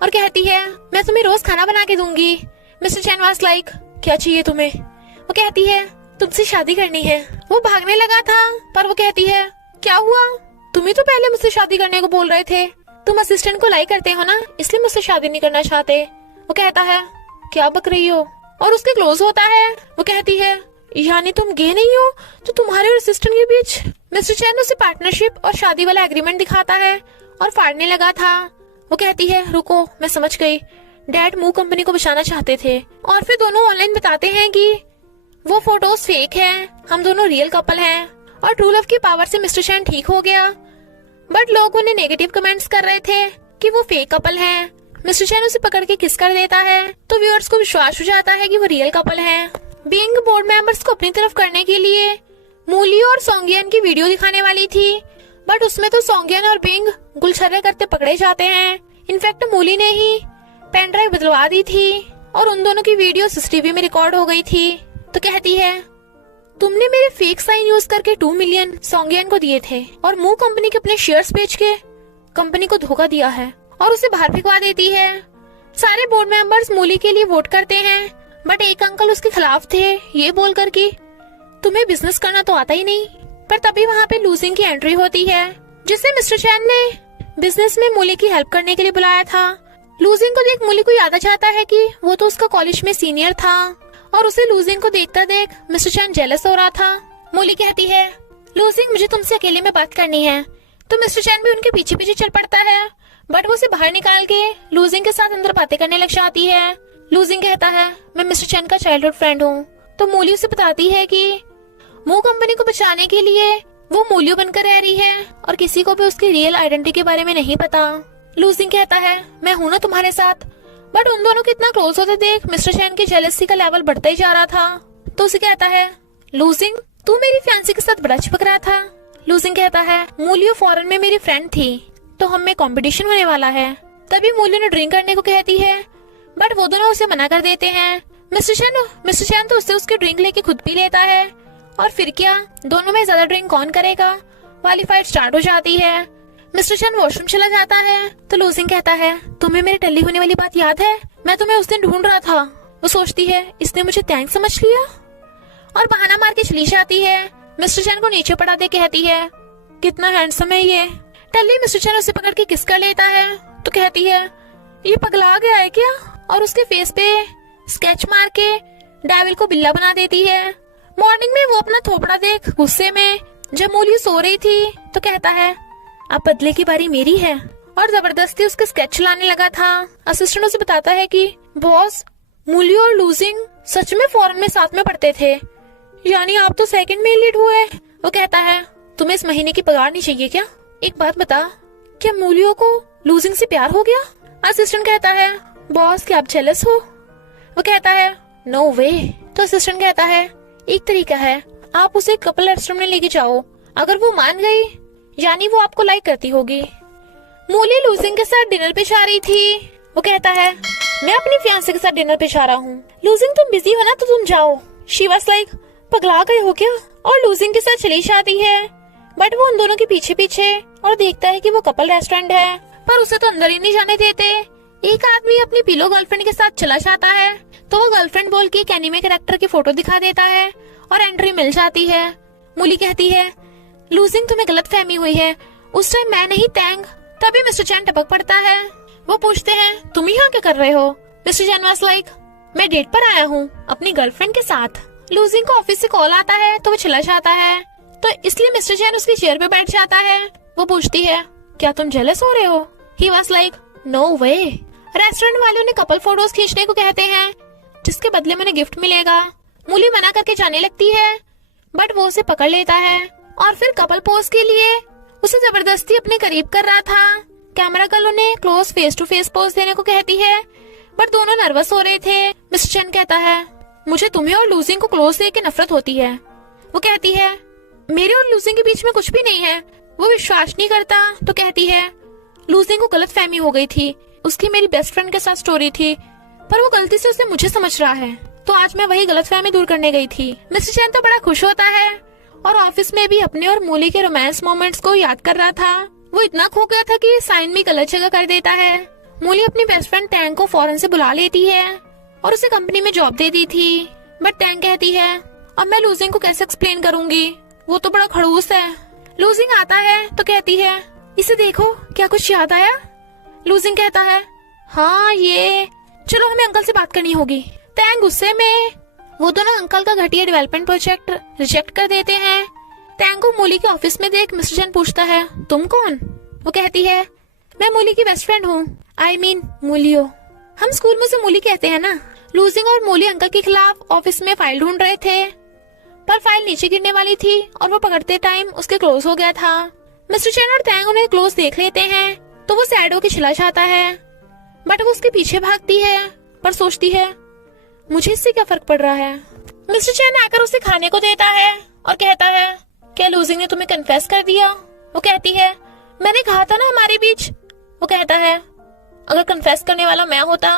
और कहती है, मैं तुम्हें रोज खाना बना के दूंगी। मिस्टर चैन वाज लाइक, क्या चाहिए तुम्हें? वो कहती है, तुमसे शादी करनी है। वो भागने लगा था, पर वो कहती है, क्या हुआ? तुम ही तो पहले मुझसे शादी करने को बोल रहे थे, तुम असिस्टेंट को लाइक करते हो ना, इसलिए मुझसे शादी नहीं करना चाहते। वो कहता है, क्या बक रही हो? और उसके क्लोज होता है। वो कहती है, यानी तुम गे नहीं हो, तो तुम्हारे और असिस्टेंट के बीच? मिस्टर चैन उसे पार्टनरशिप और शादी वाला एग्रीमेंट दिखाता है और फाड़ने लगा था। वो कहती है, रुको, मैं समझ गई, डैड मू कंपनी को बचाना चाहते थे। और फिर दोनों ऑनलाइन बताते हैं कि वो फोटोज फेक हैं, हम दोनों रियल कपल हैं, और ट्रू लव की पावर से मिस्टर चैन ठीक हो गया। बट लोग उन्हें नेगेटिव कमेंट्स कर रहे थे कि वो फेक कपल हैं। मिस्टर चैन उसे पकड़ के किस कर देता है, तो व्यूअर्स को विश्वास हो जाता है कि वो रियल कपल हैं। बिंग बोर्ड मेंबर्स को अपनी तरफ करने के लिए मूली और सोंगियन की वीडियो दिखाने वाली थी, बट उसमें तो सोंगियन और बिंग गुलछर्रे करते पकड़े जाते हैं। इनफैक्ट मूली ने ही पेन ड्राइव बदलवा दी थी और उन दोनों की वीडियो सीसीटीवी में रिकॉर्ड हो गई थी। तो कहती है, तुमने मेरे फेक साइन यूज करके 2 मिलियन सोंगियन को दिए थे और मू कंपनी के अपने शेयर्स बेच के कंपनी को धोखा दिया है, और उसे बाहर फेंकवा देती है। सारे बोर्ड मेंबर्स मूली के लिए वोट करते हैं, बट एक अंकल उसके खिलाफ थे, ये बोलकर कि तुम्हें बिजनेस करना तो आता ही नहीं। पर तभी वहाँ पे लूजिंग की एंट्री होती है, जिसे मिस्टर चैन ने बिजनेस में मूली की हेल्प करने के लिए बुलाया था। लूजिंग को देख मूली को याद आ जाता है कि वो तो उसका कॉलेज में सीनियर था, और उसे लूजिंग को देखता देख मिस्टर चैन जेलस हो रहा था। मूली कहती है, लूजिंग, मुझे तुमसे अकेले में बात करनी है। तो मिस्टर चैन भी उनके पीछे पीछे चल पड़ता है, बट वो उसे बाहर निकाल के लूजिंग के साथ अंदर बातें करने लग जाती है। लूजिंग कहता है, मैं मिस्टर चैन का चाइल्डहुड फ्रेंड हूँ। तो मूली उसे बताती है कि मू कंपनी को बचाने के लिए वो मूलियो बनकर रह रही है और किसी को भी उसकी रियल आइडेंटिटी के बारे में नहीं पता। लूजिंग कहता है, मैं हूँ ना तुम्हारे साथ। बट उन दोनों को इतना क्लोज होते देख मिस्टर चैन की जेलसी का लेवल बढ़ता ही जा रहा था। तो उसे कहता है, लूजिंग, तू मेरी फैंसी के साथ बड़ा चिपक रहा था। लूजिंग कहता है, मूलियो फॉरेन में मेरी फ्रेंड थी, तो हम में कंपटीशन होने वाला है। तभी मूलियो ने ड्रिंक करने को कहती है, बट वो दोनों उसे मना कर देते हैं। मिस्टर चैन तो उससे उसकी ड्रिंक लेके खुद पी लेता है, और फिर क्या, दोनों में ज्यादा ड्रिंक कौन करेगा वाली फाइट स्टार्ट हो जाती है। मिस्टर चैन वॉशरूम चला जाता है, तो लूजिंग कहता है, तुम्हें मेरे टल्ली होने वाली बात याद है? मैं तुम्हें उस दिन ढूंढ रहा था। वो सोचती है, इसने मुझे टैंक समझ लिया, और बहाना मार के चली जाती है। मिस्टर चैन को नीचे पड़ा दे कहती है, कितना हैंडसम है ये। टल्ली मिस्टर चैन उसे पकड़ के किस कर लेता है तो कहती है, ये पगला गया है क्या, और उसके फेस पे स्केच मार के डेविल को बिल्ला बना देती है। मॉर्निंग में वो अपना थोपड़ा देख गुस्से में जब मूली सो रही थी तो कहता है, अब बदले की बारी मेरी है, और जबरदस्ती उसके स्केच चलाने लगा था। असिस्टेंट उसे बताता है कि बॉस, मूली और लूजिंग सच में फॉरेन में साथ में पढ़ते थे, यानी आप तो सेकंड में लीड हुए। वो कहता है, तुम्हें इस महीने की पगार नहीं चाहिए क्या? एक बात बता, क्या मूलियों को लूजिंग से प्यार हो गया? असिस्टेंट कहता है, बॉस क्या आप जेलस हो? वो कहता है, नो वे। तो असिस्टेंट कहता है, एक तरीका है, आप उसे कपल रेस्टोरेंट में लेके जाओ, अगर वो मान गई यानी वो आपको लाइक करती होगी। मूली लूजिंग के साथ डिनर पे जा रही थी। वो कहता है, मैं अपनी फियांसे के साथ डिनर पे जा रहा हूँ। लूजिंग तुम बिजी हो ना तो तुम जाओ। शी वाज लाइक, पगला गए हो क्या? और लूजिंग के साथ चली जाती है, बट वो उन दोनों के पीछे पीछे और देखता है कि वो कपल रेस्टोरेंट है, पर उसे तो अंदर ही नहीं जाने देते। एक आदमी अपनी पिलो गर्लफ्रेंड के साथ चला जाता है तो वो गर्लफ्रेंड बोल के एक एनीमे कैरेक्टर की फोटो दिखा देता है और एंट्री मिल जाती है। मूली कहती है, लूजिंग तुम्हें गलत फहमी हुई है, उस टाइम मैं नहीं टैंग। तभी मिस्टर चैन टपक पड़ता है। वो पूछते हैं, तुम यहाँ क्या कर रहे हो? मिस्टर चैन वाज लाइक, मैं डेट पर आया हूँ अपनी गर्लफ्रेंड के साथ। लूजिंग को ऑफिस से कॉल आता है तो वो चला जाता है, तो इसलिए मिस्टर चैन उसकी चेयर पे बैठ जाता है। वो पूछती है, क्या तुम जेलस हो रहे हो? He was like, no way. Restaurant वाले उन्हें कपल फोटोज खींचने को कहते हैं, जिसके बदले में उन्हें गिफ्ट मिलेगा। मूली मना करके जाने लगती है, बट वो उसे पकड़ लेता है और फिर कपल पोज के लिए उसे जबरदस्ती अपने करीब कर रहा था। कैमरा गर्ल उन्हें close face to face pose देने को कहती है, बट दोनों नर्वस हो रहे थे। मिस्टर चैन कहता है, मुझे तुम्हें और लूजिंग को क्लोज देख के नफरत होती है। वो कहती है, मेरे और लूजिंग के बीच में कुछ भी नहीं है। वो विश्वास नहीं करता तो कहती है, लूजिंग को गलत फहमी हो गई थी, उसकी मेरी बेस्ट फ्रेंड के साथ स्टोरी थी, पर वो गलती से उसने मुझे समझ रहा है, तो आज मैं वही गलत फहमी दूर करने गई थी। मिस्टर चैन तो बड़ा खुश होता है और ऑफिस में भी अपने और मूली के रोमांस मोमेंट्स को याद कर रहा था। वो इतना खो गया था कि साइन भी गलत जगह कर देता है। मूली अपनी बेस्ट फ्रेंड टैंग को फॉरेन से बुला लेती है और उसे कंपनी में जॉब दे दी थी, बट टैंग कहती है, अब मैं लूजिंग को कैसे एक्सप्लेन करूंगी, वो तो बड़ा खड़ूस है। लूजिंग आता है तो कहती है, इसे देखो क्या कुछ याद आया? लूजिंग कहता है, हाँ ये, चलो हमें अंकल से बात करनी होगी। टैंग गुस्से में वो दोनों अंकल का घटिया डेवलपमेंट प्रोजेक्ट रिजेक्ट कर देते हैं। टैंग को मूली के ऑफिस में देख मिस्टर चैन पूछता है, तुम कौन? वो कहती है, मैं मूली की बेस्ट फ्रेंड हूँ, आई मीन मूलियो। हम स्कूल में उसे मूली कहते हैं ना। लूजिंग और मूली अंकल के खिलाफ ऑफिस में फाइल ढूंढ रहे थे, पर फाइल नीचे गिरने वाली थी और वो पकड़ते टाइम उसके क्लोज हो गया था। मिस्टर चैन और टैंग उन्हें क्लोज देख लेते हैं तो वो सैड होकर चला जाता है, बट वो उसके पीछे भागती है, पर सोचती है, मुझे इससे क्या फर्क पड़ रहा है। मिस्टर चैन आकर उसे खाने को देता है और कहता है, क्या लूजिंग ने तुम्हें कन्फेस कर दिया? वो कहती है, मैंने कहा था ना हमारे बीच। वो कहता है, अगर कन्फेस करने वाला मैं होता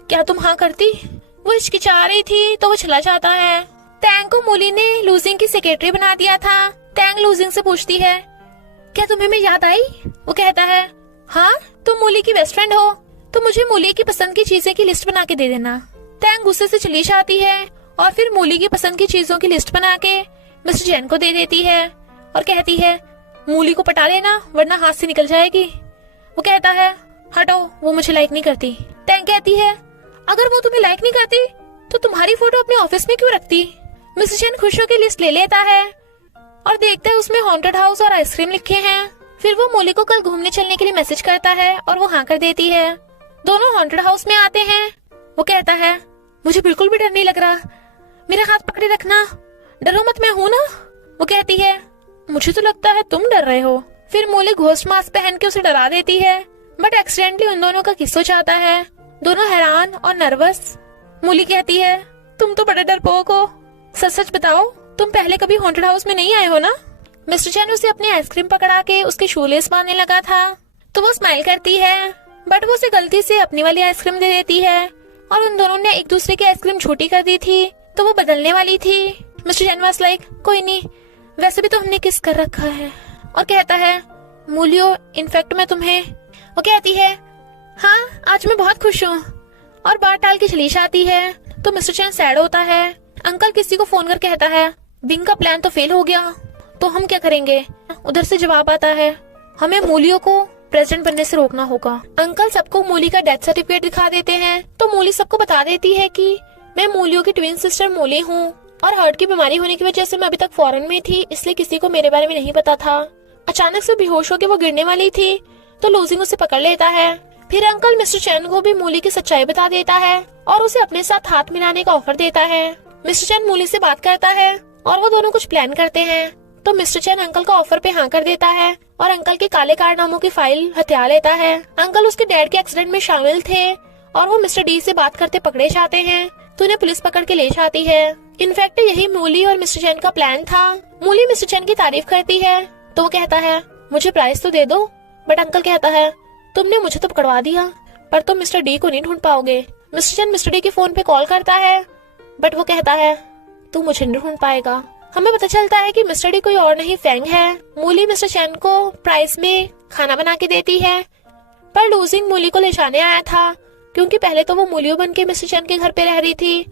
क्या तुम हाँ करती? वो हिचकिचा रही थी तो वो चला जाता है। टैंग को मूली ने लूजिंग की सेक्रेटरी बना दिया था। टैंग लूजिंग से पूछती है, क्या तुम्हें मैं याद आई? वो कहता है, हाँ तुम मूली की बेस्ट फ्रेंड हो, तो मुझे मूली की पसंद की चीजें की लिस्ट बना के दे देना। टैंग गुस्से से चली जाती है और फिर मूली की पसंद की चीजों की लिस्ट बना के मिस्टर चैन को दे देती है और कहती है, मूली को पटा लेना वरना हाथ से निकल जाएगी। वो कहता है, हटो वो मुझे लाइक नहीं करती। टैंग कहती है, अगर वो तुम्हें लाइक नहीं करती तो तुम्हारी फोटो अपने ऑफिस में क्यों रखती? मिस्टर चैन खुशियों की लिस्ट ले लेता है और देखता है उसमें हॉन्टेड हाउस और आइसक्रीम लिखे हैं। फिर वो मूली को कल घूमने चलने के लिए मैसेज करता है और वो हाँ कर देती है। दोनों हॉन्टेड हाउस में आते हैं। वो कहता है, मुझे बिल्कुल भी डर नहीं लग रहा, मेरा हाथ पकड़े रखना, डरो मत, मैं हूँ ना। वो कहती है, मुझे तो लगता है तुम डर रहे हो। फिर मूली घोस्ट मास्क पहन के उसे डरा देती है, बट एक्सीडेंटली उन दोनों का किस हो जाता है। दोनों हैरान और नर्वस। मूली कहती है, तुम तो बड़े डरपोक हो, सच सच बताओ तुम पहले कभी हॉन्टेड हाउस में नहीं आए हो ना? मिस्टर चैन उसे अपनी आइसक्रीम पकड़ा के उसके शूलेस बांधने लगा था तो वो स्माइल करती है, बट वो उसे गलती से अपनी वाली आइसक्रीम दे देती है और उन दोनों ने एक दूसरे की आइसक्रीम छोटी कर दी थी तो वो बदलने वाली थी। मिस्टर चैन वाज लाइक, कोई नहीं, वैसे भी तो हमने किस कर रखा है। और कहता है, मूलियो इनफैक्ट मैं तुम्हें। वो कहती है, हाँ आज मैं बहुत खुश हूँ, और बात टाल के चली जाती है। तो मिस्टर चैन सैड होता है। अंकल किसी को फोन कर कहता है, बिंग का प्लान तो फेल हो गया। तो हम क्या करेंगे? उधर से जवाब आता है, हमें मूलियों को प्रेसिडेंट बनने से रोकना होगा। अंकल सबको मूली का डेथ सर्टिफिकेट दिखा देते हैं, तो मूली सबको बता देती है कि मैं मूलियों की ट्विन सिस्टर मूली हूँ और हार्ट की बीमारी होने की वजह से मैं अभी तक फॉरेन में थी, इसलिए किसी को मेरे बारे में नहीं पता था। अचानक से बेहोश होकर वो गिरने वाली थी, तो लूजिंग उसे पकड़ लेता है। फिर अंकल मिस्टर चैन को भी मूली की सच्चाई बता देता है और उसे अपने साथ हाथ मिलाने का ऑफर देता है। मिस्टर चैन मूली से बात करता है और वो दोनों कुछ प्लान करते हैं, तो मिस्टर चैन अंकल का ऑफर पे हाँ कर देता है और अंकल के काले कारनामों की फाइल हथिया लेता है। अंकल उसके डैड के एक्सीडेंट में शामिल थे और वो मिस्टर डी से बात करते पकड़े जाते हैं, तो उन्हें पुलिस पकड़ के ले जाती है। इनफैक्ट यही मूली और मिस्टर चैन का प्लान था। मूली मिस्टर चैन की तारीफ करती है, तो वो कहता है मुझे प्राइस तो दे दो, बट अंकल कहता है तुमने मुझे तो पकड़वा दिया, पर तुम मिस्टर डी को नहीं ढूंढ पाओगे। मिस्टर चैन मिस्टर डी के फोन पे कॉल करता है, बट वो कहता है तू मुझे नहीं ढूंढ पाएगा। हमें पता चलता है कि मिस्टर डी कोई और नहीं फैंग है। मूली मिस्टर चैन को प्राइस में खाना बना के देती है, पर लूजिंग मूली को ले जाने आया था, क्योंकि पहले तो वो मूलियों बन के मिस्टर चैन के घर पे रह रही थी,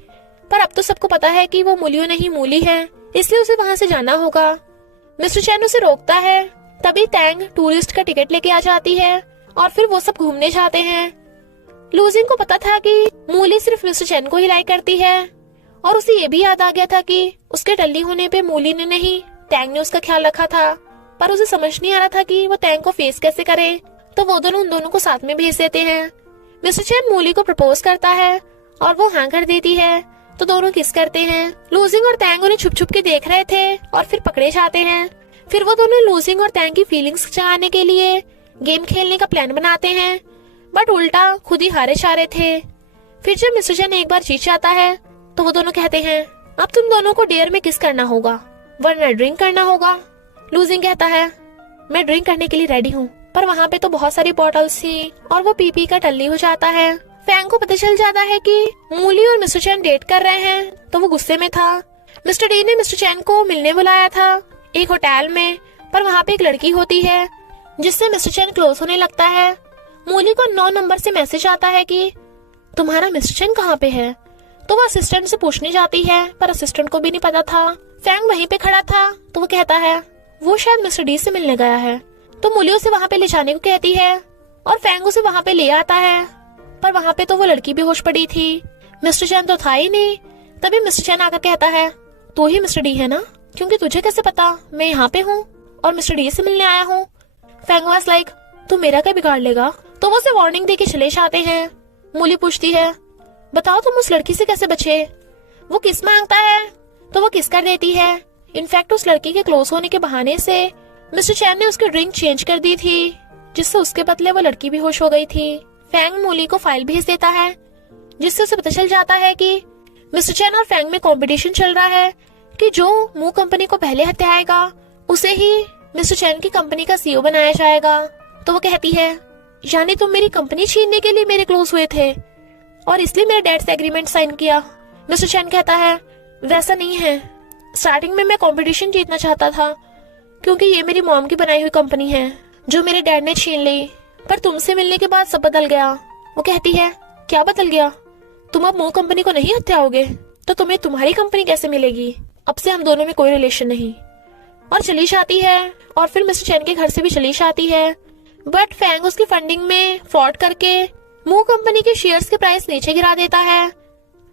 पर अब तो सबको पता है कि वो मूलियों नहीं मूली है, इसलिए उसे वहाँ से जाना होगा। मिस्टर चैन उसे रोकता है, तभी टैंग टूरिस्ट का टिकट लेके आ जाती है और फिर वो सब घूमने जाते हैं। लूजिंग को पता था कि मूली सिर्फ मिस्टर चैन को ही लाइक करती है और उसे ये भी याद आ गया था कि उसके टल्ली होने पे मूली ने नहीं टैंग ने उसका ख्याल रखा था, पर उसे समझ नहीं आ रहा था कि वो टैंग को फेस कैसे करे, तो वो दोनों उन दोनों को साथ में भेज देते हैं। मिस्टर चैन मूली को प्रपोज करता है और वो हाँ कर देती है, तो दोनों किस करते हैं। लूजिंग और टैंग उन्हें छुप छुप के देख रहे थे और फिर पकड़े जाते हैं। फिर वो दोनों लूजिंग और टैंग की फीलिंग्स जगाने के लिए गेम खेलने का प्लान बनाते हैं, बट उल्टा खुद ही हारे जा रहे थे। फिर जब मिस्टर चैन एक बार जीत जाता है, तो वो दोनों कहते हैं अब तुम दोनों को डेयर में किस करना होगा, वरना ड्रिंक करना होगा। लूजिंग कहता है मैं ड्रिंक करने के लिए रेडी हूँ, पर वहाँ पे तो बहुत सारी बॉटल्स थी और वो पी का टल्ली हो जाता है। फैंग को पता चल जाता है कि मूली और मिस्टर चैन डेट कर रहे हैं, तो वो गुस्से में था। मिस्टर डी ने मिस्टर चैन को मिलने बुलाया था एक होटल में, पर वहाँ पे एक लड़की होती है जिससे मिस्टर चैन क्लोज होने लगता है। मूली को 9 नंबर से मैसेज आता है कि तुम्हारा मिस्टर चैन कहाँ पे है, तो वो असिस्टेंट से पूछने जाती है, पर असिस्टेंट को भी नहीं पता था। फैंग वहीं पे खड़ा था, तो वो कहता है वो शायद मिस्टर डी से मिलने गया है, तो मूली उसे वहाँ पे ले जाने को कहती है और फैंग उसे वहाँ पे ले आता है, पर वहाँ पे तो वो लड़की बेहोश पड़ी थी, मिस्टर चैन तो था ही नहीं। तभी मिस्टर चैन आकर कहता है तू ही मिस्टर डी है ना, क्योंकि तुझे कैसे पता मैं यहाँ पे हूँ और मिस्टर डी से मिलने आया हूँ। फैंग वाज लाइक तू मेरा क्या बिगाड़ लेगा, तो वो उसे वार्निंग दे के चले जाते हैं। मूली पूछती है बताओ तुम उस लड़की से कैसे बचे, वो किस मांगता है, तो वो किस कर देती है। इनफैक्ट उस लड़की के क्लोज होने के बहाने से मिस्टर चैन ने उसकी ड्रिंक चेंज कर दी थी, जिससे उसके बदले वो लड़की बेहोश हो गई थी। फैंग मूली को फाइल भेज देता है, जिससे उसे पता चल जाता है कि मिस्टर चैन और फैंग में कंपटीशन चल रहा है कि जो मू कंपनी को पहले हथियाएगा उसे ही मिस्टर चैन की कंपनी का सीईओ बनाया जाएगा। तो वो कहती है यानी तुम मेरी कंपनी छीनने के लिए मेरे क्लोज हुए थे और इसलिए मेरे डैड से एग्रीमेंट साइन किया। मिस्टर चैन कहता है वैसा नहीं है, स्टार्टिंग में मैं कंपटीशन जीतना चाहता था क्योंकि ये मेरी मॉम की बनाई हुई कंपनी है जो मेरे डैड ने छीन ली, पर तुमसे मिलने के बाद सब बदल गया। वो कहती है क्या बदल गया, तुम अब मू कंपनी को नहीं हथियाओगे तो तुम्हें तुम्हारी कंपनी कैसे मिलेगी, अब से हम दोनों में कोई रिलेशन नहीं, और चली जाती है। और फिर मिस्टर चैन के घर से भी चली जाती है, बट फैंग उसकी फंडिंग में फ्रॉड करके मू कंपनी के शेयर्स के प्राइस नीचे गिरा देता है।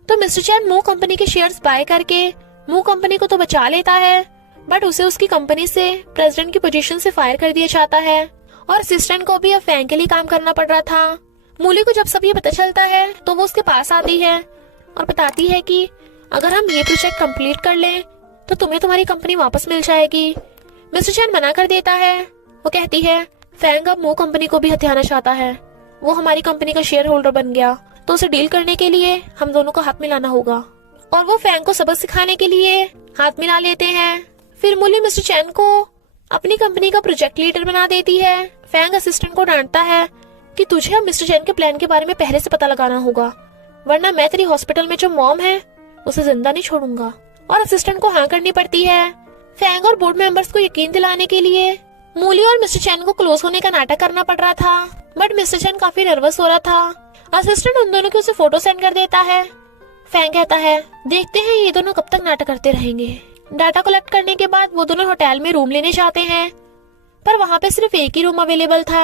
तो मिस्टर चैन मू कंपनी के शेयर्स बाय करके मू कंपनी को तो बचा लेता है, बट उसे उसकी कंपनी से प्रेसिडेंट की पोजीशन से फायर कर दिया जाता है और असिस्टेंट को भी अब फैंग के लिए काम करना पड़ रहा था। मूली को जब सब ये पता चलता है तो वो उसके पास आती है और बताती है कि अगर हम ये प्रोजेक्ट कंप्लीट कर लें तो तुम्हें तुम्हारी कंपनी वापस मिल जाएगी। मिस्टर चैन मना कर देता है। वो कहती है फैंग अब मू कंपनी को भी हथियाना चाहता है, वो हमारी कंपनी का शेयर होल्डर बन गया, तो उसे डील करने के लिए हम दोनों को हाथ मिलाना होगा। और वो फैंग को सबक सिखाने के लिए हाथ मिला लेते हैं। फिर मूली मिस्टर चैन को अपनी कंपनी का प्रोजेक्ट लीडर बना देती है। फैंग असिस्टेंट को डांटता है कि तुझे अब मिस्टर चैन के प्लान के बारे में पहले से पता लगाना होगा, वरना मैं तेरी हॉस्पिटल में जो मॉम है उसे जिंदा नहीं छोड़ूंगा। और असिस्टेंट को हाँ करनी पड़ती है। फैंग और बोर्ड मेंबर्स को यकीन दिलाने के लिए मूली और मिस्टर चैन को क्लोज होने का नाटक करना पड़ रहा था, बट मिस्टर चैन काफी नर्वस हो रहा था। असिस्टेंट उन दोनों की उसे फोटो सेंड कर देता है। फैंग कहता है देखते हैं ये दोनों कब तक नाटक करते रहेंगे। डाटा कलेक्ट करने के बाद वो दोनों होटल में रूम लेने जाते हैं, पर वहाँ पे सिर्फ एक ही रूम अवेलेबल था।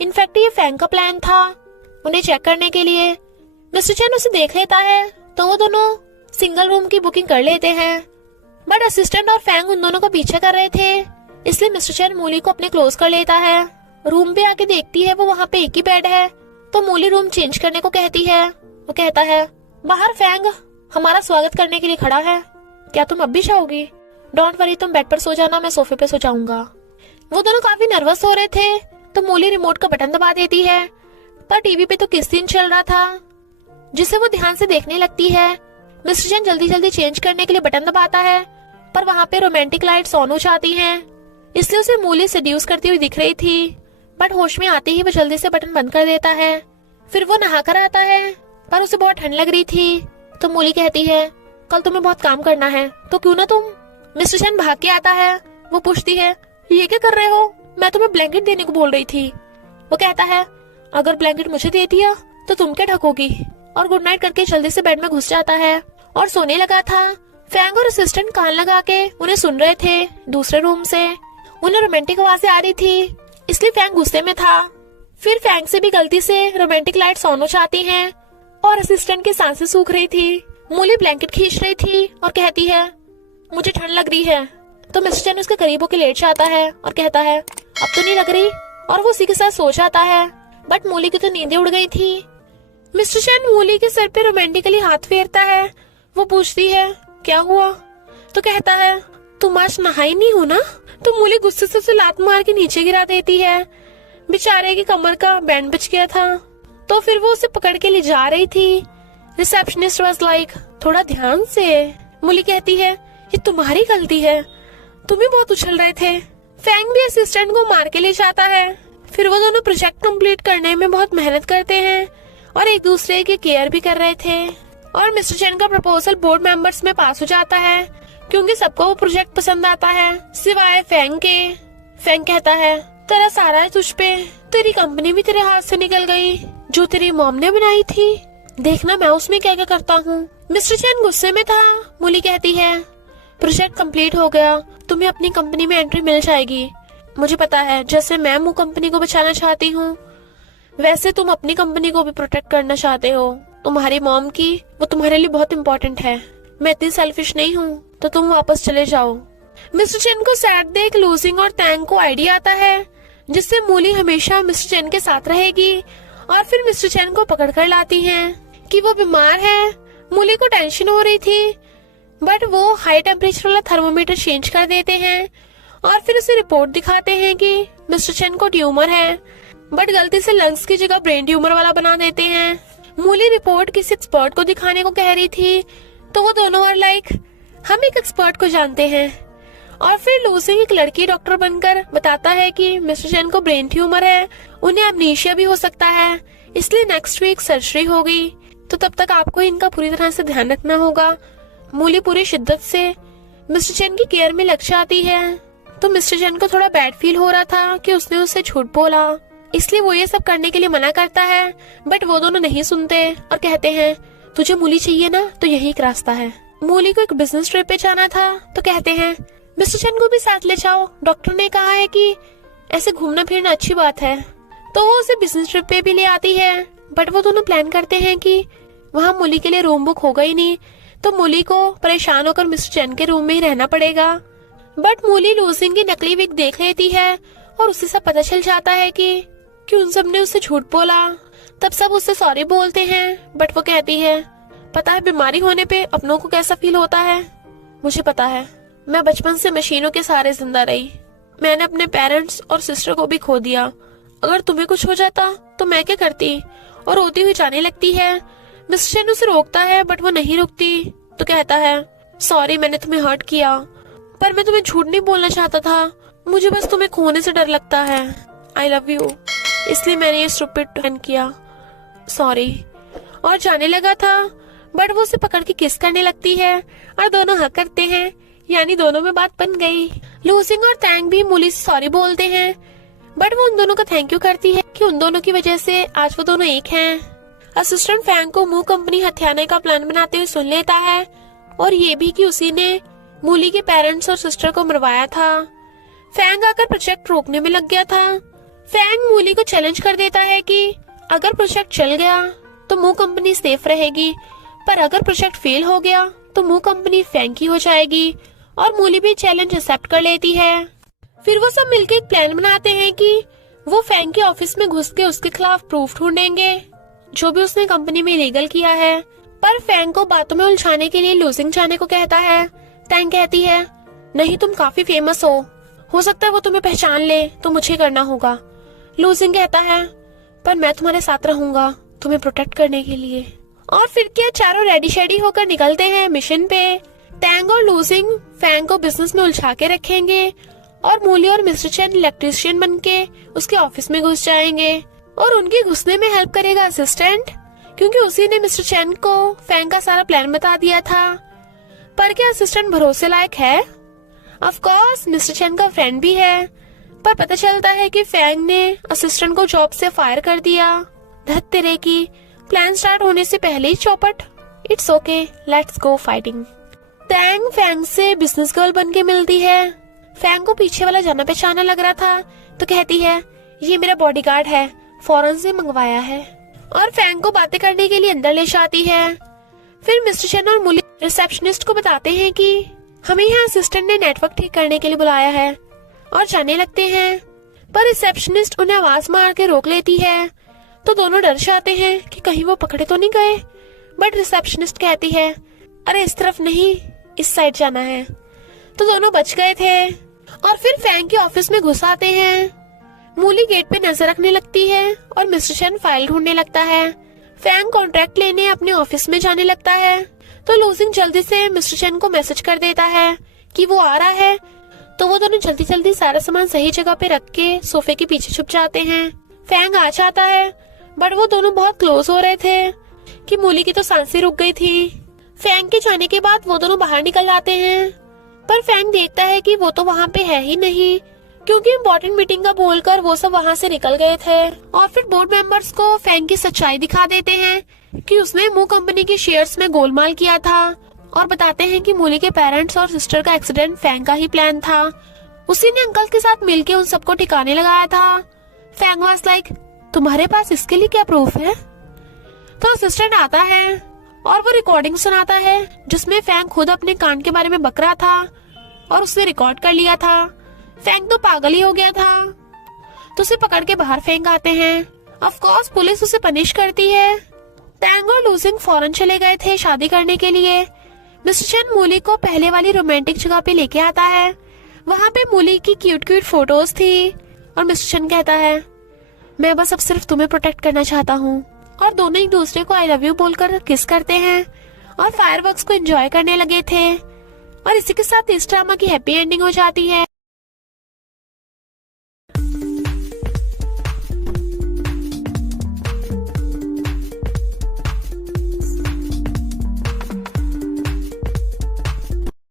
इनफैक्ट ये फैंग का प्लान था उन्हें चेक करने के लिए। मिस्टर चैन उसे देख लेता है तो वो दोनों सिंगल रूम की बुकिंग कर लेते हैं, बट असिस्टेंट और फैंग उन दोनों का पीछे कर रहे थे, इसलिए मिस्टर चैन मूली को अपने क्लोज कर लेता है। रूम पे आके देखती है वो वहाँ पे एक ही बेड है, तो मूली रूम चेंज करने को कहती है। वो कहता है बाहर फैंग हमारा स्वागत करने के लिए खड़ा है, क्या तुम अब भी चाहोगी? डोंट वरी, तुम बेड पर सो जाना, मैं सोफे पे सो जाऊंगा। वो दोनों काफी नर्वस हो रहे थे, तो मूली रिमोट का बटन दबा देती है, पर टीवी पे तो किस सीन चल रहा था जिसे वो ध्यान से देखने लगती है। मिस्टर चैन जल्दी जल्दी चेंज करने के लिए बटन दबाता है, पर वहाँ पे रोमांटिक लाइट्स ऑन हो जाती हैं, इसलिए उसे मूली सेड्यूस करती हुई दिख रही थी। बट होश में आते ही वो जल्दी से बटन बंद कर देता है। फिर वो नहा कर आता है, पर उसे बहुत ठंड लग रही थी, तो मूली कहती है कल तुम्हें बहुत काम करना है, तो क्यों ना तुम। मिस्टर चैन भाग के आता है। वो पूछती है ये क्या कर रहे हो? मैं तुम्हें ब्लैंकेट देने को बोल रही थी। वो कहता है अगर ब्लैंकेट मुझे दे दिया तो तुम क्या ढकोगी, और गुड नाइट करके जल्दी से बेड में घुस जाता है और सोने लगा था। फैंग और असिस्टेंट कान लगा के उन्हें सुन रहे थे दूसरे रूम से। उन्हें रोमांटिक आवाजें आ रही थी, इसलिए फैंग गुस्से में था। फिर फैंग से भी गलती से रोमांटिक लाइट्स ऑन हो जाती हैं और असिस्टेंट की सांसें सूख रही थी। मूली ब्लैंकेट खींच रही थी और कहती है मुझे ठंड लग रही है, तो मिस्टर चैन उसके करीब होकर लेट जाता है और कहता है अब तो नहीं लग रही, और वो उसी के साथ सो जाता है। बट मूली की तो नींदें उड़ गई थी। मिस्टर चैन मूली के सर पे रोमांटिकली हाथ फेरता है। वो पूछती है क्या हुआ, तो कहता है तुम आज नहाई नहीं हो ना, तो मूली गुस्से से उसे लात मार के नीचे गिरा देती है। बेचारे की कमर का बैंड बच गया था, तो फिर वो उसे पकड़ के ले जा रही थी। रिसेप्शनिस्ट वाज लाइक थोड़ा ध्यान से। मूली कहती है ये तुम्हारी गलती है, तुम ही बहुत उछल रहे थे। फैंग भी असिस्टेंट को मार के ले जाता है। फिर वो दोनों प्रोजेक्ट कंप्लीट करने में बहुत मेहनत करते हैं और एक दूसरे की केयर भी कर रहे थे। और मिस्टर चैन का प्रपोजल बोर्ड मेंबर्स में पास हो जाता है, क्योंकि सबको वो प्रोजेक्ट पसंद आता है सिवाय फैंग के। फैंग कहता है तेरा सारा है तुझ पे, तेरी कंपनी भी तेरे हाथ से निकल गई जो तेरी मॉम ने बनाई थी, देखना मैं उसमें क्या क्या करता हूँ। मिस्टर चैन गुस्से में था। मूली कहती है प्रोजेक्ट कंप्लीट हो गया, तुम्हें अपनी कंपनी में एंट्री मिल जाएगी। मुझे पता है जैसे मैं मुंह कंपनी को बचाना चाहती हूँ, वैसे तुम अपनी कंपनी को भी प्रोटेक्ट करना चाहते हो। तुम्हारी मॉम की वो तुम्हारे लिए बहुत इम्पोर्टेंट है, मैं इतनी सेल्फिश नहीं हूँ, तो तुम वापस चले जाओ। मिस्टर चैन को सैड देख लूसिंग और टैंग को आइडिया आता है, जिससे मूली हमेशा मिस्टर चैन के साथ रहेगी, और फिर मिस्टर चैन को पकड़ कर लाती हैं कि वो बीमार है। मूली को टेंशन हो रही थी, बट वो हाई टेम्परेचर वाला थर्मोमीटर चेंज कर देते हैं और फिर उसे रिपोर्ट दिखाते हैं कि मिस्टर चैन को ट्यूमर है, बट गलती से लंग्स की जगह ब्रेन ट्यूमर वाला बना देते हैं। मूली रिपोर्ट किसी एक्सपर्ट को दिखाने को कह रही थी, तो वो दोनों और लाइक हम एक एक्सपर्ट को जानते हैं। और फिर लूसिंग एक लड़की डॉक्टर बनकर बताता है कि मिस्टर चैन को ब्रेन ट्यूमर है, उन्हें अमनीशिया भी हो सकता है, इसलिए नेक्स्ट वीक सर्जरी होगी, तो तब तक आपको इनका पूरी तरह से ध्यान रखना होगा। मूली पूरी शिद्दत से मिस्टर चैन की केयर में लग जाती है, तो मिस्टर चैन को थोड़ा बैड फील हो रहा था कि उसने उससे झूठ बोला, इसलिए वो ये सब करने के लिए मना करता है, बट वो दोनों नहीं सुनते और कहते हैं तुझे मूली चाहिए ना, तो यही एक रास्ता है। मूली को एक बिजनेस ट्रिप पे जाना था, तो कहते हैं मिस्टर चैन को भी साथ ले जाओ, डॉक्टर ने कहा है कि ऐसे घूमना फिरना अच्छी बात है, तो वो उसे बिजनेस ट्रिप पे भी ले आती है। बट वो दोनों प्लान करते हैं कि वहाँ मूली के लिए रूम बुक होगा ही नहीं, तो मूली को परेशान होकर मिस्टर चैन के रूम में ही रहना पड़ेगा। बट मूली लूसिंग की नकली विग देख लेती है और उसे सब पता चल जाता है कि उन सब ने उससे झूठ बोला। तब सब उससे सॉरी बोलते हैं, बट वो कहती है पता है बीमारी होने पे अपनों को कैसा फील होता है, मुझे पता है, मैं बचपन से मशीनों के सहारे जिंदा रही, मैंने अपने पेरेंट्स और सिस्टर को भी खो दिया, अगर तुम्हें कुछ हो जाता तो मैं क्या करती, और रोती हुई जाने लगती है। मिस्टर चैन उसे रोकता है, बट वो नहीं रुकती, तो कहता है सॉरी मैंने तुम्हें हर्ट किया, पर मैं तुम्हें झूठ नहीं बोलना चाहता था, मुझे बस तुम्हें खोने से डर लगता है, आई लव यू, इसलिए मैंने ये स्टूपिड प्लान किया, सॉरी। और जाने लगा था, बट वो उसे पकड़ के किस करने लगती है और दोनों हक करते हैं, यानी दोनों में बात बन गई। लूसिंग और टैंग भी मूली से सॉरी बोलते हैं, बट वो उन दोनों का थैंक यू करती है कि उन दोनों की वजह से आज वो दोनों एक हैं। असिस्टेंट फैंग को मुंह कंपनी हथियाने का प्लान बनाते हुए सुन लेता है, और ये भी कि उसी ने मूली के पेरेंट्स और सिस्टर को मरवाया था। फैंग आकर प्रोजेक्ट रोकने में लग गया था। फैंग मूली को चैलेंज कर देता है कि अगर प्रोजेक्ट चल गया तो मू कंपनी सेफ रहेगी, पर अगर प्रोजेक्ट फेल हो गया तो मू कंपनी फैंग की हो जाएगी। और मूली भी चैलेंज एक्सेप्ट कर लेती है। फिर वो सब मिलकर एक प्लान बनाते हैं कि वो फैंग के ऑफिस में घुस के उसके खिलाफ प्रूफ ढूंढेंगे, जो भी उसने कंपनी में इलीगल किया है। पर फैंग को बातों में उलझाने के लिए लूजिंग जाने को कहता है। टैंग कहती है, नहीं, तुम काफी फेमस हो सकता है वो तुम्हें पहचान ले, तो मुझे करना होगा। लूजिंग कहता है, पर मैं तुम्हारे साथ रहूंगा तुम्हें प्रोटेक्ट करने के लिए। और फिर क्या चारों रेडी शेडी होकर निकलते हैं मिशन पे। टैंग और लूजिंग फैंग को बिजनेस में उलझा के रखेंगे और मूली और मिस्टर चैन इलेक्ट्रिशियन बनके उसके ऑफिस में घुस जाएंगे। और उनके घुसने में हेल्प करेगा असिस्टेंट, क्योंकि उसी ने मिस्टर चैन को फैंग का सारा प्लान बता दिया था। पर क्या असिस्टेंट भरोसे लायक है? ऑफ कोर्स मिस्टर चैन का फ्रेंड भी है, पर पता चलता है कि फैंग ने असिस्टेंट को जॉब से फायर कर दिया। धत तेरे की, प्लान स्टार्ट होने से पहले ही चौपट। It's okay, let's go fighting. Tang Fang से बिजनेस गर्ल बन के मिलती है। फैंग को पीछे वाला जाना पहचाना लग रहा था, तो कहती है, ये मेरा बॉडीगार्ड है, फॉरेन से मंगवाया है। और फैंग को बातें करने के लिए अंदर ले जाती है। फिर मिस्टर चैन और मूली रिसेप्शनिस्ट को बताते हैं कि हमें यहाँ असिस्टेंट ने नेटवर्क ठीक करने के लिए बुलाया है, और जाने लगते हैं। पर रिसेप्शनिस्ट उन्हें आवाज मार के रोक लेती है, तो दोनों डर जाते हैं कि कहीं वो पकड़े तो नहीं गए। बट रिसेप्शनिस्ट कहती है, अरे इस तरफ नहीं, इस साइड जाना है। तो दोनों बच गए थे। और फिर फैंग के ऑफिस में घुस आते हैं। मूली गेट पे नजर रखने लगती है और मिस्टर चैन फाइल ढूंढने लगता है। फैंग कॉन्ट्रैक्ट लेने अपने ऑफिस में जाने लगता है, तो लूजिंग जल्दी से मिस्टर चैन को मैसेज कर देता है कि वो आ रहा है। तो वो दोनों जल्दी जल्दी सारा सामान सही जगह पे रख के सोफे के पीछे छुप जाते हैं। फैंग आ जाता है, बट वो दोनों बहुत क्लोज हो रहे थे कि मूली की तो सांसें रुक गई थी। फैंग के जाने के बाद वो दोनों बाहर निकल जाते हैं, पर फैंग देखता है कि वो तो वहाँ पे है ही नहीं, क्योंकि इम्पोर्टेंट मीटिंग का बोलकर वो सब वहाँ से निकल गए थे। और फिर बोर्ड मेंबर्स को फैंग की सच्चाई दिखा देते हैं कि उसने मू कंपनी के शेयर्स में गोलमाल किया था, और बताते हैं कि मूली के पेरेंट्स और सिस्टर का एक्सीडेंट फैंग का ही प्लान था। उसी ने अंकल के साथ मिलके उन सबको ठिकाने लगाया था। फैंग वाज लाइक, तुम्हारे पास इसके लिए क्या प्रूफ है? तो असिस्टेंट आता है और वो रिकॉर्डिंग सुनाता है, जिसमें फैंग खुद अपने कान के बारे में बक रहा था और उसने रिकॉर्ड कर लिया था। फैंग तो पागल ही हो गया था, तो उसे पकड़ के बाहर फेंक आते हैं। ऑफ कोर्स पुलिस उसे पनिश करती है। टैंग और लूजिंग फॉरेन चले गए थे शादी करने के लिए। मिस्टर चैन मूली को पहले वाली रोमांटिक जगह पे लेके आता है। वहाँ पे मूली की क्यूट क्यूट फोटोज थी, और मिस्टर चैन कहता है, मैं बस अब सिर्फ तुम्हें प्रोटेक्ट करना चाहता हूँ। और दोनों एक दूसरे को आई लव यू बोलकर किस करते हैं और फायरवर्क्स को एंजॉय करने लगे थे। और इसी के साथ इस ड्रामा की हैप्पी एंडिंग हो जाती है।